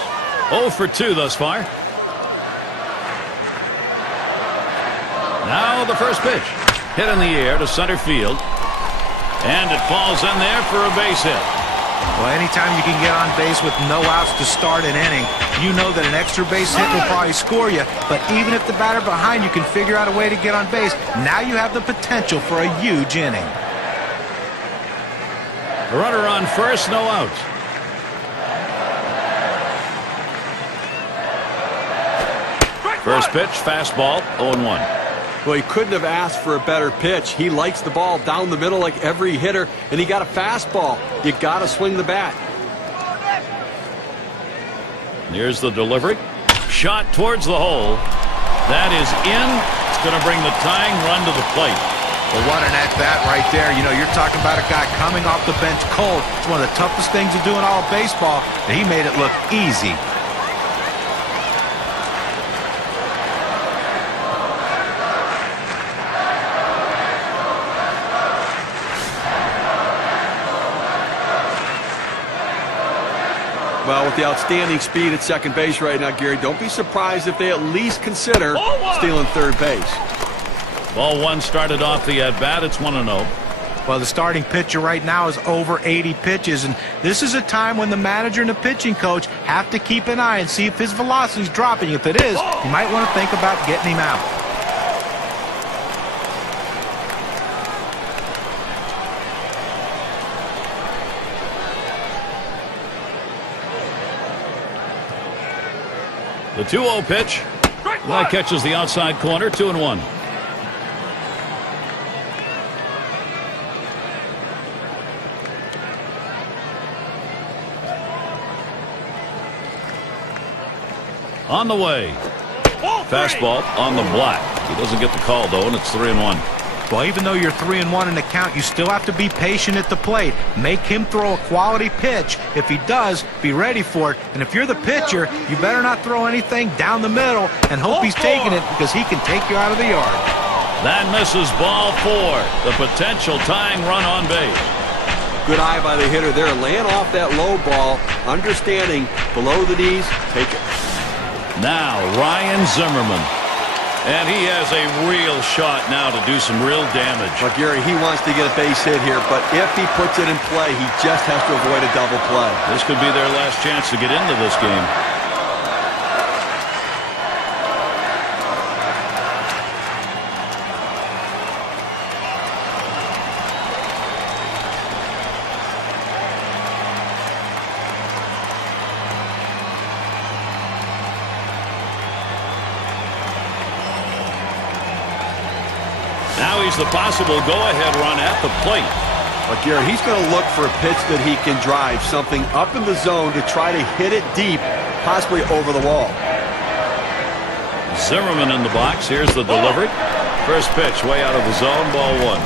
0 for 2 thus far. Now the first pitch. Hit in the air to center field. And it falls in there for a base hit. Well, anytime you can get on base with no outs to start an inning, you know that an extra base hit will probably score you. But even if the batter behind you can figure out a way to get on base, now you have the potential for a huge inning. A runner on first, no outs. First pitch, fastball, 0-1. Well, he couldn't have asked for a better pitch. He likes the ball down the middle like every hitter, and he got a fastball. You got to swing the bat. Here's the delivery. Shot towards the hole. That is in. It's going to bring the tying run to the plate. Well, what an at-bat right there. You know, you're talking about a guy coming off the bench cold. It's one of the toughest things to do in all of baseball, and he made it look easy. Well, with the outstanding speed at second base right now, Gary, don't be surprised if they at least consider stealing third base. Ball one started off the at-bat. It's 1-0. Well, the starting pitcher right now is over 80 pitches, and this is a time when the manager and the pitching coach have to keep an eye and see if his velocity is dropping. If it is, you might want to think about getting him out. The 2-0 pitch. That catches the outside corner, 2-1. On the way. Fastball on the block. He doesn't get the call, though, and it's 3-1. Well, even though you're 3-1 in the count, you still have to be patient at the plate. Make him throw a quality pitch. If he does, be ready for it. And if you're the pitcher, you better not throw anything down the middle and hope he's taking it, because he can take you out of the yard. That misses ball 4. The potential tying run on base. Good eye by the hitter there, laying off that low ball, understanding below the knees, take it. Now Ryan Zimmerman. And he has a real shot now to do some real damage. Well, Gary, he wants to get a base hit here, but if he puts it in play, he just has to avoid a double play. This could be their last chance to get into this game. Now he's the possible go-ahead run at the plate. But Gary, he's going to look for a pitch that he can drive, something up in the zone to try to hit it deep, possibly over the wall. Zimmerman in the box. Here's the delivery. First pitch way out of the zone, ball 1.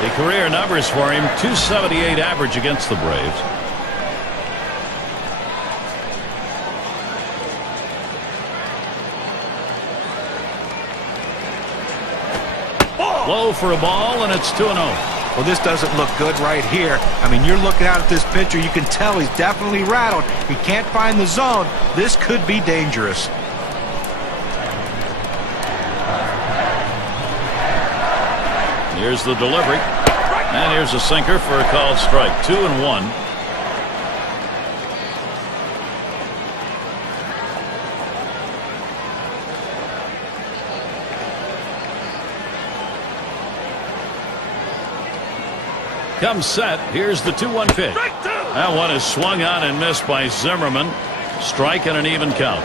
The career numbers for him, .278 average against the Braves. Low for a ball, and it's 2-0. Well, this doesn't look good right here. I mean, you're looking out at this pitcher. You can tell he's definitely rattled. He can't find the zone. This could be dangerous. Here's the delivery. And here's a sinker for a called strike. 2-1. Comes set. Here's the 2-1 pitch. That one is swung on and missed by Zimmerman. Strike and an even count.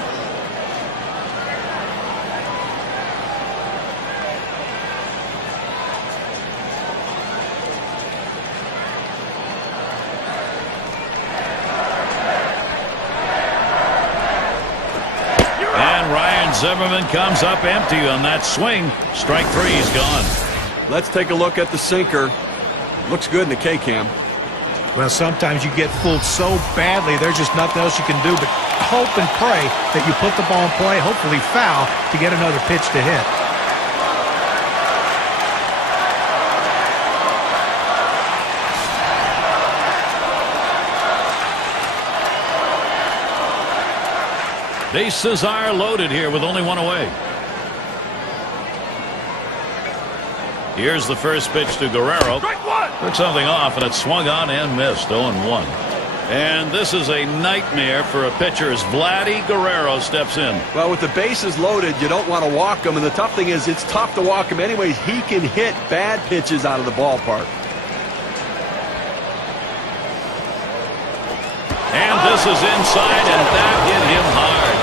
And Ryan Zimmerman comes up empty on that swing. Strike 3, he's gone. Let's take a look at the sinker. Looks good in the K-cam. Well, sometimes you get fooled so badly, there's just nothing else you can do but hope and pray that you put the ball in play, hopefully foul, to get another pitch to hit. Bases are loaded here with only one away. Here's the first pitch to Guerrero. Took something off, and it swung on and missed. 0-1. And this is a nightmare for a pitcher as Vladdy Guerrero steps in. Well, with the bases loaded, you don't want to walk him. And the tough thing is, it's tough to walk him anyways. He can hit bad pitches out of the ballpark. And this is inside, and that hit him hard.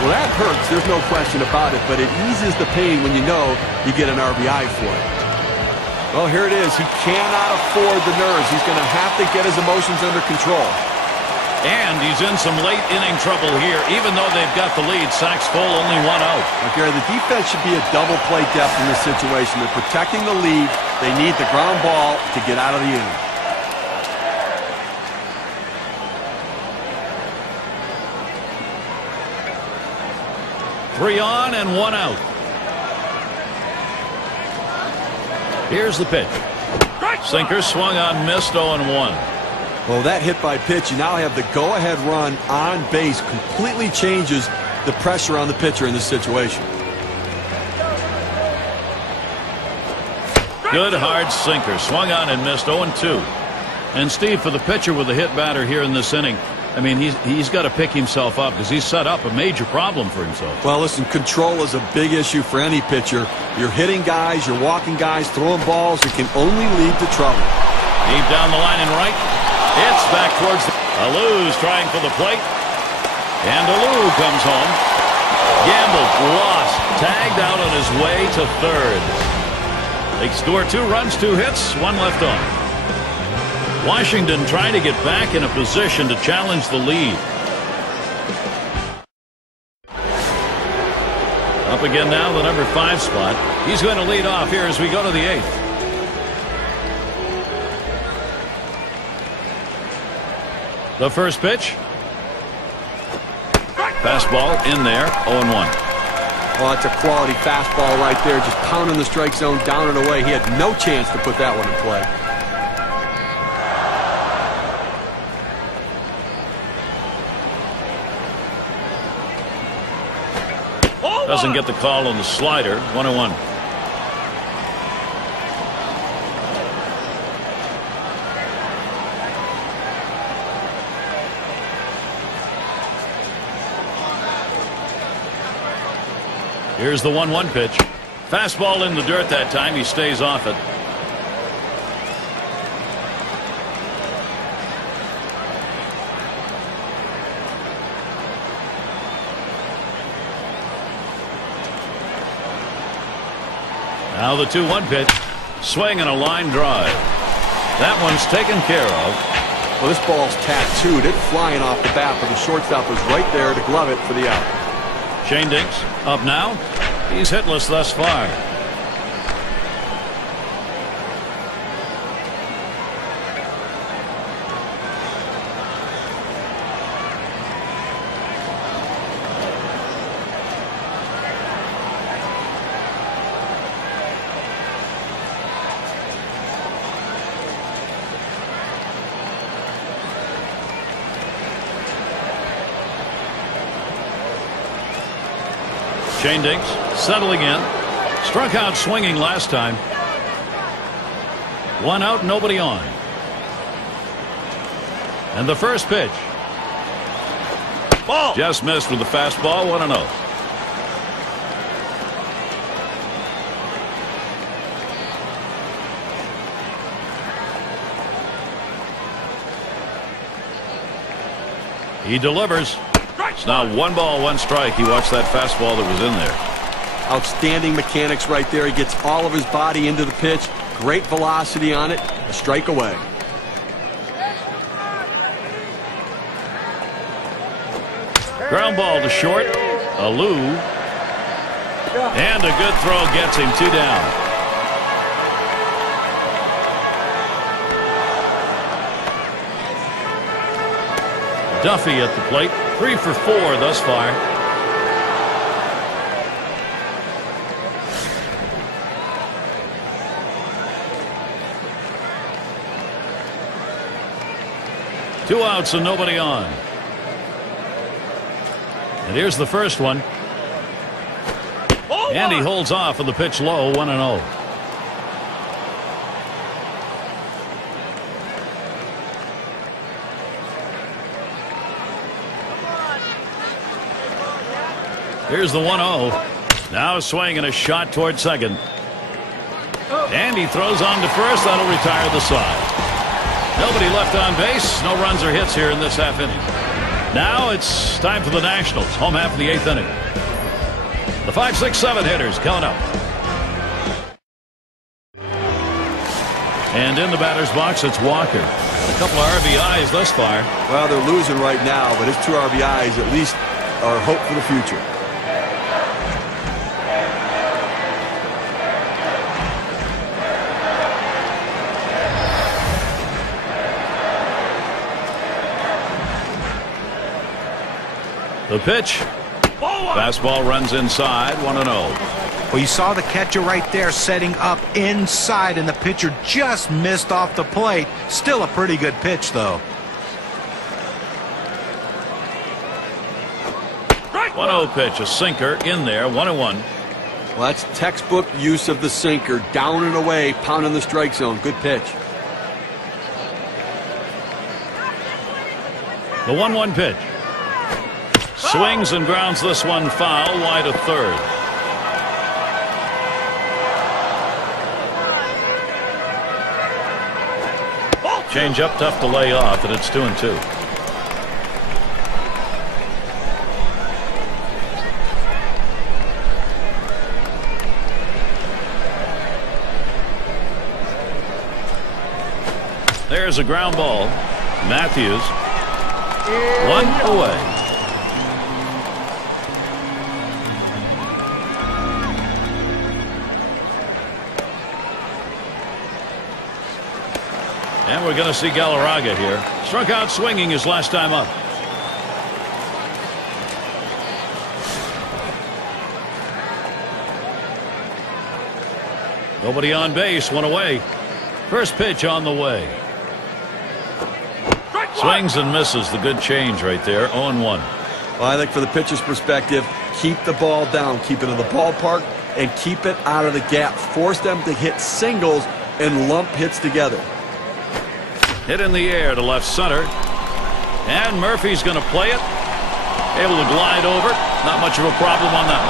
Well, that hurts, there's no question about it, but it eases the pain when you know you get an RBI for it. Well, here it is. He cannot afford the nerves. He's going to have to get his emotions under control. And he's in some late inning trouble here, even though they've got the lead. Sacks full, only one out. Now, Gary, the defense should be a double play depth in this situation. They're protecting the lead. They need the ground ball to get out of the inning. Three on and one out. Here's the pitch. Sinker swung on, missed, 0-1. Well, that hit by pitch, you now have the go-ahead run on base. Completely changes the pressure on the pitcher in this situation. Good hard sinker. Swung on and missed, 0-2. And Steve, for the pitcher with a hit batter here in this inning, I mean, he's got to pick himself up because he's set up a major problem for himself. Well, listen, control is a big issue for any pitcher. You're hitting guys, you're walking guys, throwing balls. It can only lead to trouble. Deep down the line and right. It's back towards Allou's trying for the plate. And Allou comes home. Gambled, lost, tagged out on his way to third. They score 2 runs, 2 hits, 1 left on. Washington trying to get back in a position to challenge the lead. Up again now, the number 5 spot. He's going to lead off here as we go to the 8th. The first pitch. Fastball in there, 0-1. Oh, that's a quality fastball right there. Just pounding the strike zone down and away. He had no chance to put that one in play. Doesn't get the call on the slider. 1-1. Here's the 1-1 pitch. Fastball in the dirt that time. He stays off it. Now the 2-1 pitch. Swing and a line drive. That one's taken care of. Well, this ball's tattooed. It's flying off the bat, but the shortstop was right there to glove it for the out. Shane Dinks up now. He's hitless thus far. Shane Dinks settling in. Struck out swinging last time. 1 out, nobody on. And the first pitch. Ball. Just missed with the fastball. 1-0. He delivers. It's now 1 ball, 1 strike. He watched that fastball that was in there. Outstanding mechanics right there. He gets all of his body into the pitch. Great velocity on it. A strike away. Ground ball to short. Allou. And a good throw gets him 2 down. Duffy at the plate. 3 for 4 thus far. Two outs and nobody on. And here's the first one. And he holds off with the pitch low. 1-0. Here's the 1-0. Now a swing and a shot toward second. And he throws on to first. That'll retire the side. Nobody left on base. No runs or hits here in this half inning. Now it's time for the Nationals. Home half of the 8th inning. The 5, 6, 7 hitters coming up. And in the batter's box, it's Walker. A couple of RBIs thus far. Well, they're losing right now, but his 2 RBIs at least are hope for the future. The pitch. Fastball runs inside, 1-0. Well, you saw the catcher right there setting up inside, and the pitcher just missed off the plate. Still a pretty good pitch, though. 1-0 pitch, a sinker in there, 1-1. Well, that's textbook use of the sinker. Down and away, pounding the strike zone. Good pitch. The 1-1 pitch. Swings and grounds this one foul, wide of third. Change up, tough to lay off, and it's 2-2. There's a ground ball. Matthews. 1 away. And we're going to see Galarraga here. Struck out swinging his last time up. Nobody on base, 1 away. First pitch on the way. Swings and misses. The good change right there. 0-1. Well, I think for the pitcher's perspective, keep the ball down, keep it in the ballpark, and keep it out of the gap. Force them to hit singles and lump hits together. Hit in the air to left center. And Murphy's going to play it. Able to glide over. Not much of a problem on that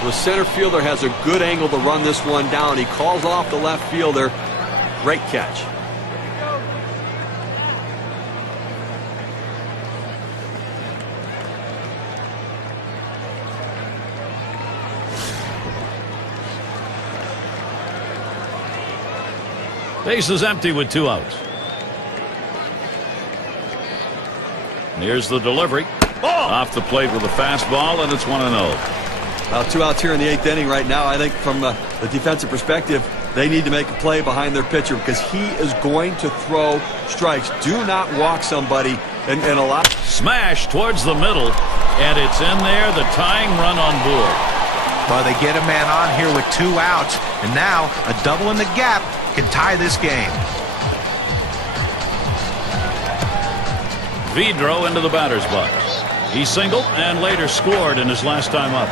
one. The center fielder has a good angle to run this one down. He calls off the left fielder. Great catch. Base is empty with 2 outs. Here's the delivery. Off the plate with a fastball, and it's 1-0. Well, 2 outs here in the 8th inning right now. I think from the defensive perspective, they need to make a play behind their pitcher because he is going to throw strikes. Do not walk somebody and allow. Smash towards the middle, and it's in there. The tying run on board. Well, they get a man on here with 2 outs, and now a double in the gap can tie this game. Vidro into the batter's box. He singled and later scored in his last time up.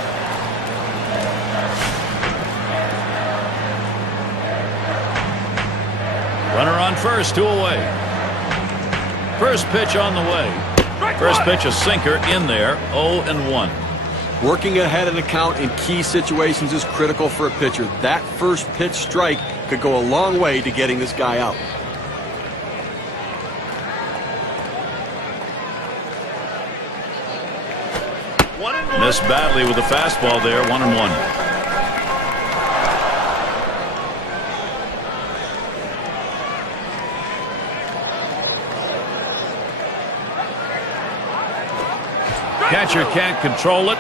Runner on first, 2 away. First pitch on the way. First pitch a sinker in there, 0-1. Working ahead in the count in key situations is critical for a pitcher. That first pitch strike could go a long way to getting this guy out. Missed badly with the fastball there, 1-1. Catcher can't control it.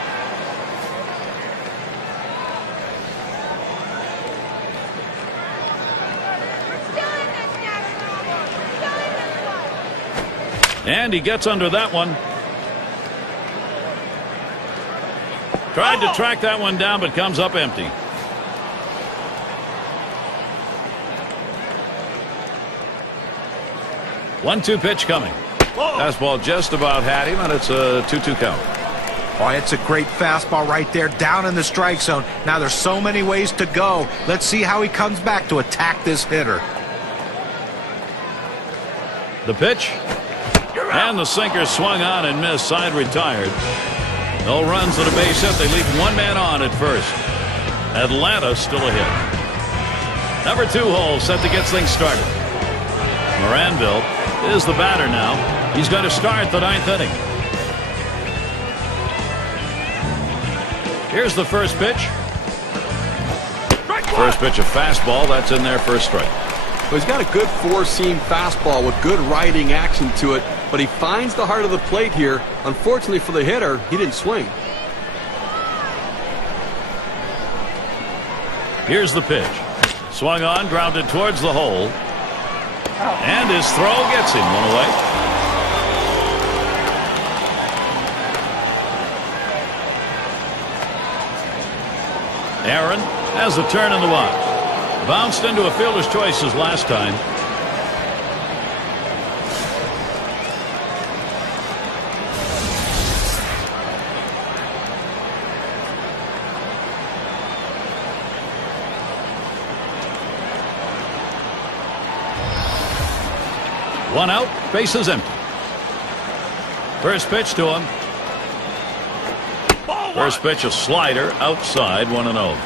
And he gets under that one. Tried to track that one down, but comes up empty. One-two pitch coming. Fastball just about had him, and it's a 2-2 count. Oh, it's a great fastball right there, down in the strike zone. Now there's so many ways to go. Let's see how he comes back to attack this hitter. The pitch. And the sinker swung on and missed. Side retired. No runs and a base hit. They leave 1 man on at first. Atlanta still ahead. Number 2 hole set to get things started. Moranville is the batter now. He's going to start the 9th inning. Here's the first pitch. First pitch, a fastball. That's in there for a strike. Well, he's got a good four-seam fastball with good riding action to it, but he finds the heart of the plate here. Unfortunately for the hitter, he didn't swing. Here's the pitch. Swung on, grounded towards the hole. And his throw gets him one away. Aaron has a turn in the box. Bounced into a fielder's choices last time. One out, bases empty. First pitch to him. First pitch, a slider outside, 1-0.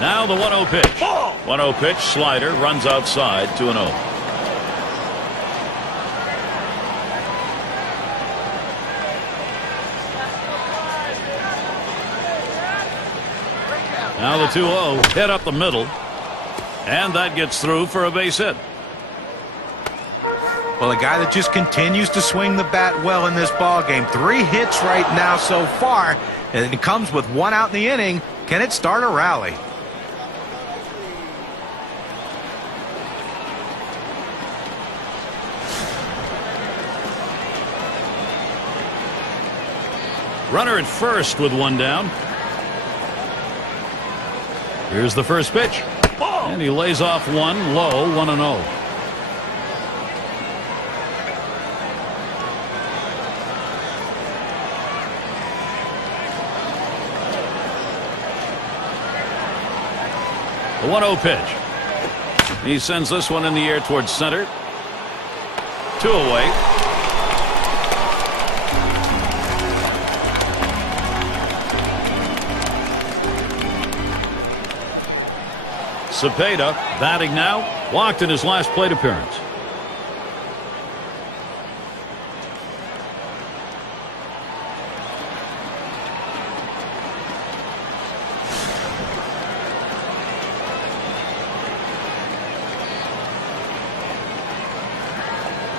Now the 1-0 pitch. 1-0 pitch, slider, runs outside, 2-0. Now the 2-0 hit up the middle, and that gets through for a base hit. Well, a guy that just continues to swing the bat well in this ball game. 3 hits right now so far, and it comes with 1 out in the inning. Can it start a rally? Runner at first with 1 down. Here's the first pitch. And he lays off one low, 1-0. The 1-0 pitch. He sends this one in the air towards center. 2 away. Cepeda batting now, walked in his last plate appearance.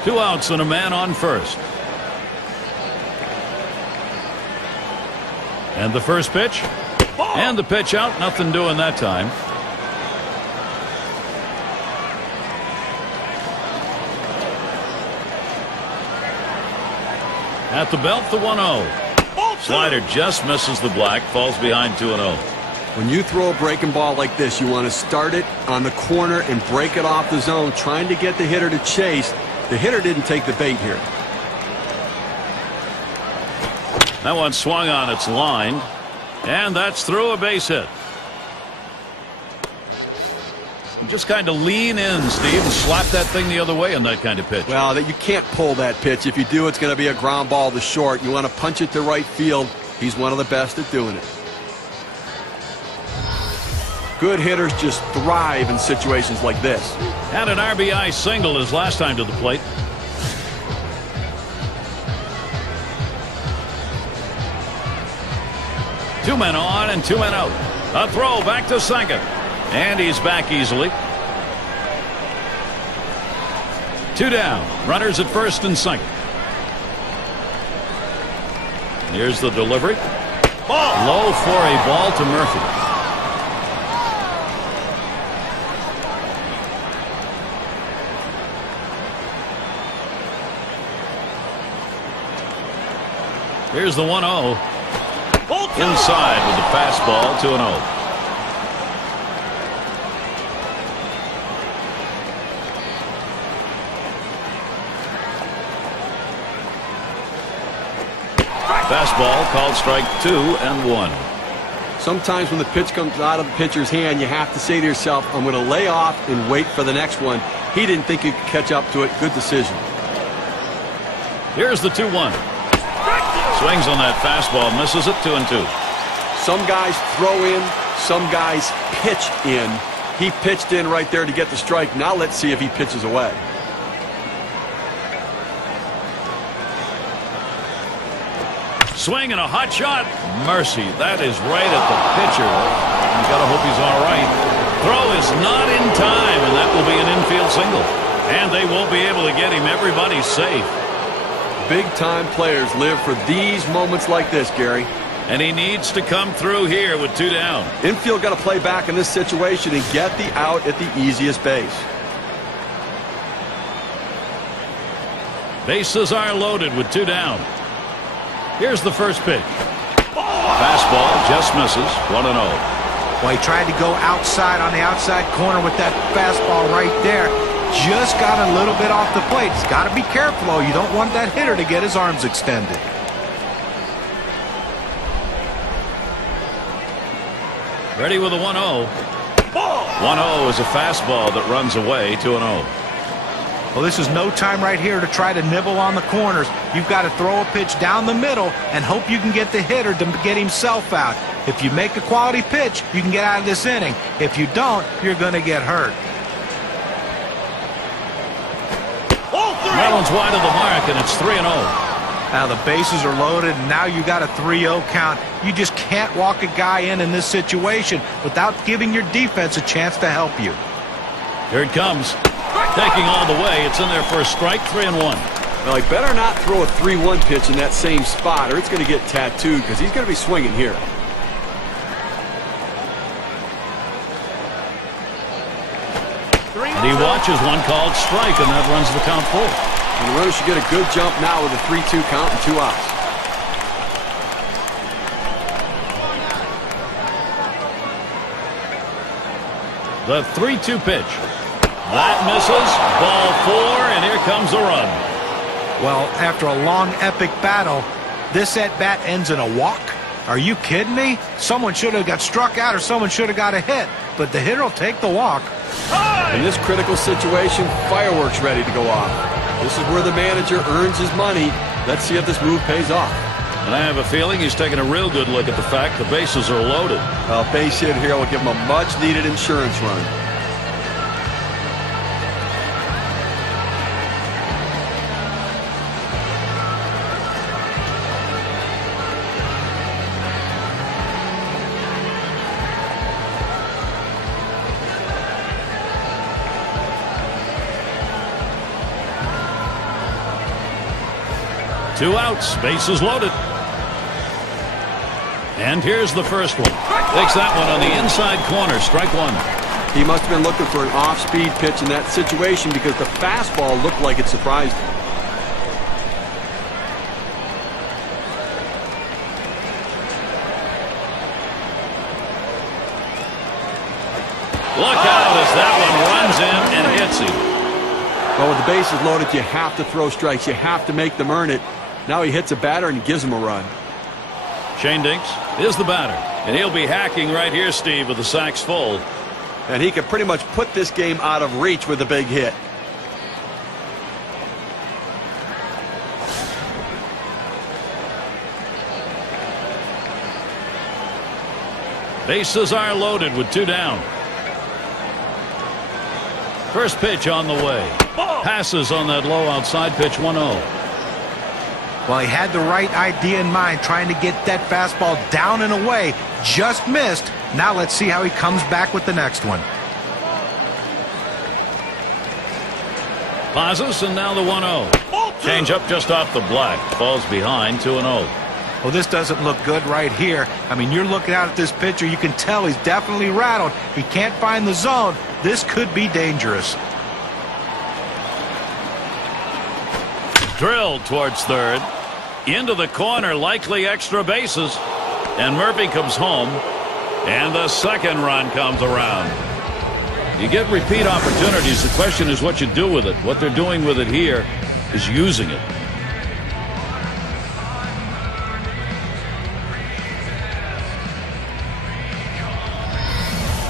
Two outs and a man on first. And the first pitch. And the pitch out, nothing doing that time. At the belt, the 1-0. Slider just misses the black, falls behind 2-0. When you throw a breaking ball like this, you want to start it on the corner and break it off the zone, trying to get the hitter to chase. The hitter didn't take the bait here. That one swung on, it's lined. And that's through, a base hit. Just kind of lean in, Steve, and slap that thing the other way on that kind of pitch. Well, you can't pull that pitch. If you do, it's going to be a ground ball to short. You want to punch it to right field. He's one of the best at doing it. Good hitters just thrive in situations like this. Had an RBI single his last time to the plate. Two men on and 2 men out. A throw back to second. And he's back easily. 2 down. Runners at first and second. Here's the delivery. Low for a ball to Murphy. Here's the 1-0. Inside with the fastball, 2-0. Fastball called strike 2 and 1. Sometimes when the pitch comes out of the pitcher's hand, you have to say to yourself, I'm going to lay off and wait for the next one. He didn't think he could catch up to it. Good decision. Here's the 2-1. Swings on that fastball, misses it, 2-2. Some guys throw in, some guys pitch in. He pitched in right there to get the strike. Now let's see if he pitches away. Swing and a hot shot. Mercy, that is right at the pitcher. You got to hope he's all right. Throw is not in time, and that will be an infield single. And they won't be able to get him. Everybody's safe. Big-time players live for these moments like this, Gary. And he needs to come through here with 2 down. Infield got to play back in this situation and get the out at the easiest base. Bases are loaded with 2 down. Here's the first pitch. Fastball just misses. 1-0. Well, he tried to go outside on the outside corner with that fastball right there. Just got a little bit off the plate. He's got to be careful, though. You don't want that hitter to get his arms extended. Ready with a 1-0. 1-0 is a fastball that runs away. 2-0. Well, this is no time right here to try to nibble on the corners. You've got to throw a pitch down the middle and hope you can get the hitter to get himself out. If you make a quality pitch, you can get out of this inning. If you don't, you're going to get hurt. That one's wide of the mark, and it's 3-0. Now the bases are loaded, and now you got a 3-0 count. You just can't walk a guy in this situation without giving your defense a chance to help you. Here it comes. Taking all the way. It's in there for a strike. 3-1. Well, he better not throw a 3-1 pitch in that same spot, or it's going to get tattooed because he's going to be swinging here. And he watches one called strike, and that runs the count full. And the runner should get a good jump now with a 3-2 count and 2 outs. The 3-2 pitch. That misses. Ball 4, and here comes a run. Well, after a long, epic battle, this at-bat ends in a walk? Are you kidding me? Someone should have got struck out or someone should have got a hit, but the hitter will take the walk. In this critical situation, fireworks ready to go off. This is where the manager earns his money. Let's see if this move pays off. And I have a feeling he's taking a real good look at the fact the bases are loaded. A base hit here will give him a much-needed insurance run. Two outs, bases loaded. And here's the first one. Takes that one on the inside corner, strike 1. He must have been looking for an off-speed pitch in that situation because the fastball looked like it surprised him. Look out as that one runs in and hits him. Well, with the bases loaded, you have to throw strikes. You have to make them earn it. Now he hits a batter and gives him a run. Shane Dinks is the batter, and he'll be hacking right here, Steve, with the sacks full. And he can pretty much put this game out of reach with a big hit. Bases are loaded with 2 down. First pitch on the way. Passes on that low outside pitch. 1-0. Well, he had the right idea in mind, trying to get that fastball down and away. Just missed. Now let's see how he comes back with the next one. Pauses, and now the 1-0. Change up just off the black. Falls behind. 2-0. Well, this doesn't look good right here. I mean, you're looking out at this pitcher. You can tell he's definitely rattled. He can't find the zone. This could be dangerous. Drilled towards third. Into the corner, likely extra bases. And Murphy comes home. And the second run comes around. You get repeat opportunities. The question is what you do with it. What they're doing with it here is using it.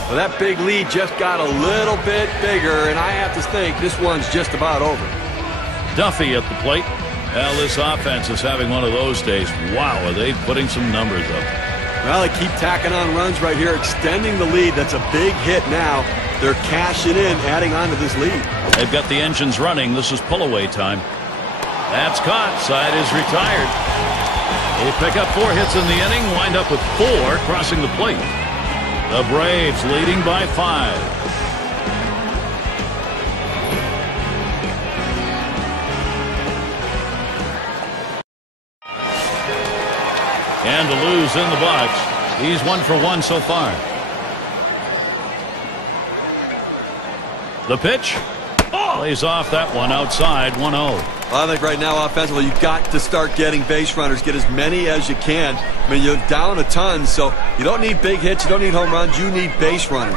Well, that big lead just got a little bit bigger, and I have to think this one's just about over. Duffy at the plate. Well, this offense is having one of those days. Wow, are they putting some numbers up. Well, they keep tacking on runs right here, extending the lead. That's a big hit now. they're cashing in, adding on to this lead. They've got the engines running. This is pull-away time. That's caught. Side is retired. They pick up 4 hits in the inning, wind up with 4 crossing the plate. The Braves leading by 5. And to lose in the box. He's 1 for 1 so far. The pitch. Plays off that one outside. 1-0. I think right now offensively you've got to start getting base runners. Get as many as you can. I mean, you're down a ton, so you don't need big hits. You don't need home runs. You need base runners.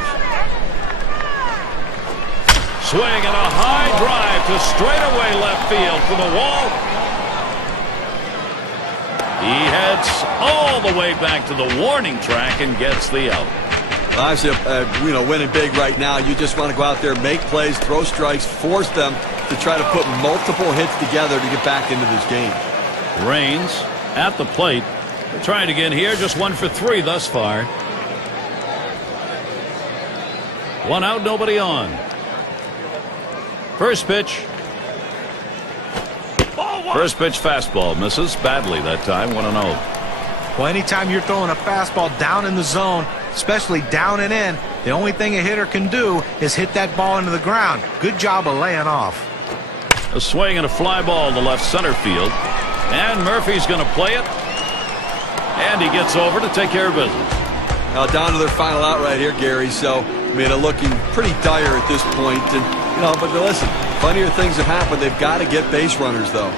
Swing and a high drive to straightaway left field for the wall. He heads all the way back to the warning track and gets the out. Obviously, winning big right now, you just want to go out there, make plays, throw strikes, force them to try to put multiple hits together to get back into this game. Raines at the plate. They're trying again here, just 1 for 3 thus far. 1 out, nobody on. First pitch. First pitch fastball misses badly that time. 1-0. Well, anytime you're throwing a fastball down in the zone, especially down and in, the only thing a hitter can do is hit that ball into the ground. Good job of laying off. A swing and a fly ball to left center field. And Murphy's going to play it. And he gets over to take care of business. Now down to their final out right here, Gary. So, I mean, looking pretty dire at this point. And, but listen, funnier things have happened. They've got to get base runners, though.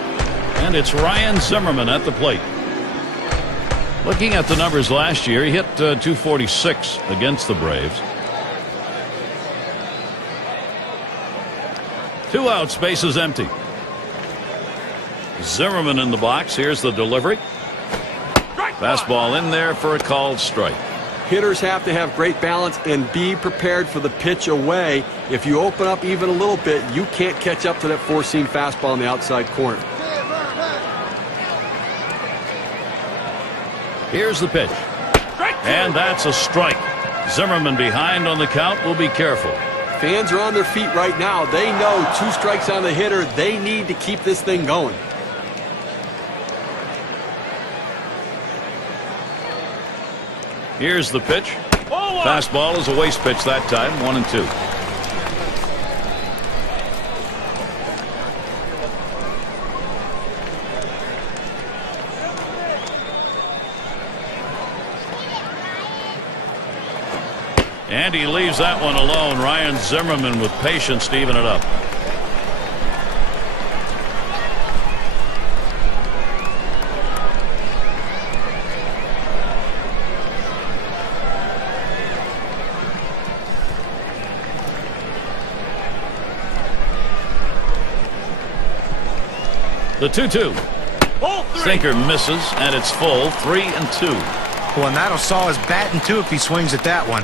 And it's Ryan Zimmerman at the plate. Looking at the numbers last year, he hit 246 against the Braves. 2 outs, base is empty. Zimmerman in the box. Here's the delivery. Fastball in there for a called strike. Hitters have to have great balance and be prepared for the pitch away. If you open up even a little bit, you can't catch up to that four-seam fastball in the outside corner. Here's the pitch. And that's a strike. Zimmerman behind on the count. Will be careful. Fans are on their feet right now. They know 2 strikes on the hitter. They need to keep this thing going. Here's the pitch. Fastball is a waste pitch that time. 1-2. And he leaves that one alone. Ryan Zimmerman with patience to even it up. The 2-2. Sinker misses, and it's full. 3-2. Well, and that'll saw his bat in two if he swings at that one.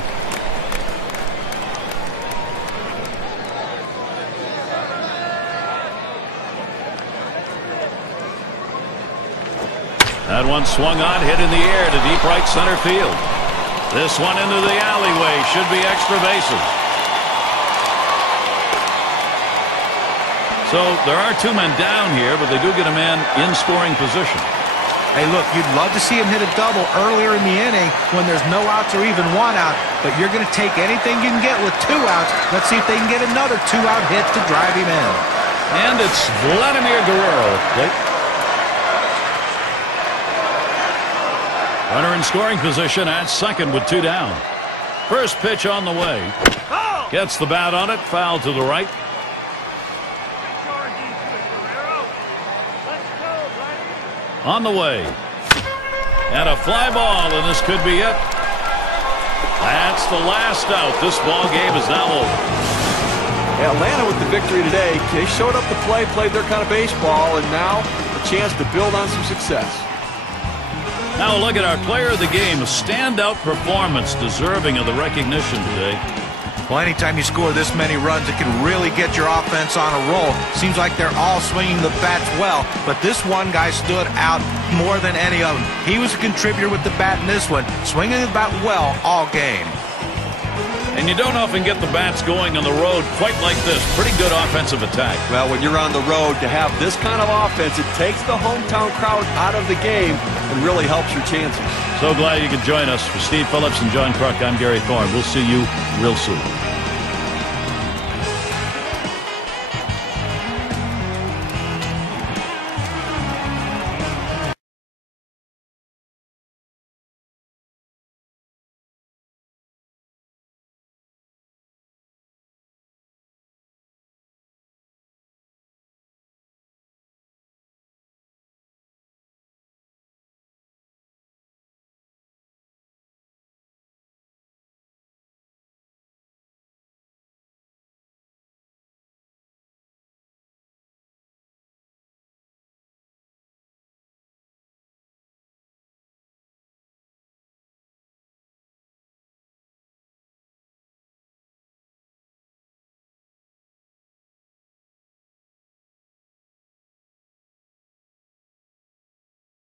That one swung on, hit in the air to deep right center field. This one into the alleyway. Should be extra bases. So there are 2 men down here, but they do get a man in scoring position. Hey, look, you'd love to see him hit a double earlier in the inning when there's no outs or even 1 out, but you're going to take anything you can get with 2 outs. Let's see if they can get another 2-out hit to drive him in. And it's Vladimir Guerrero. Runner in scoring position at second with 2 down. First pitch on the way. Gets the bat on it. Foul to the right. On the way. And a fly ball, and this could be it. That's the last out. This ball game is now over. Atlanta with the victory today. They showed up to play, played their kind of baseball, and now a chance to build on some success. Now a look at our player of the game. A standout performance deserving of the recognition today. Well, anytime you score this many runs, it can really get your offense on a roll. Seems like they're all swinging the bats well, but this one guy stood out more than any of them. He was a contributor with the bat in this one, swinging the bat well all game. And you don't often get the bats going on the road quite like this. Pretty good offensive attack. Well, when you're on the road, to have this kind of offense, it takes the hometown crowd out of the game and really helps your chances. So glad you could join us. For Steve Phillips and John Kruk, I'm Gary Thorne. We'll see you real soon.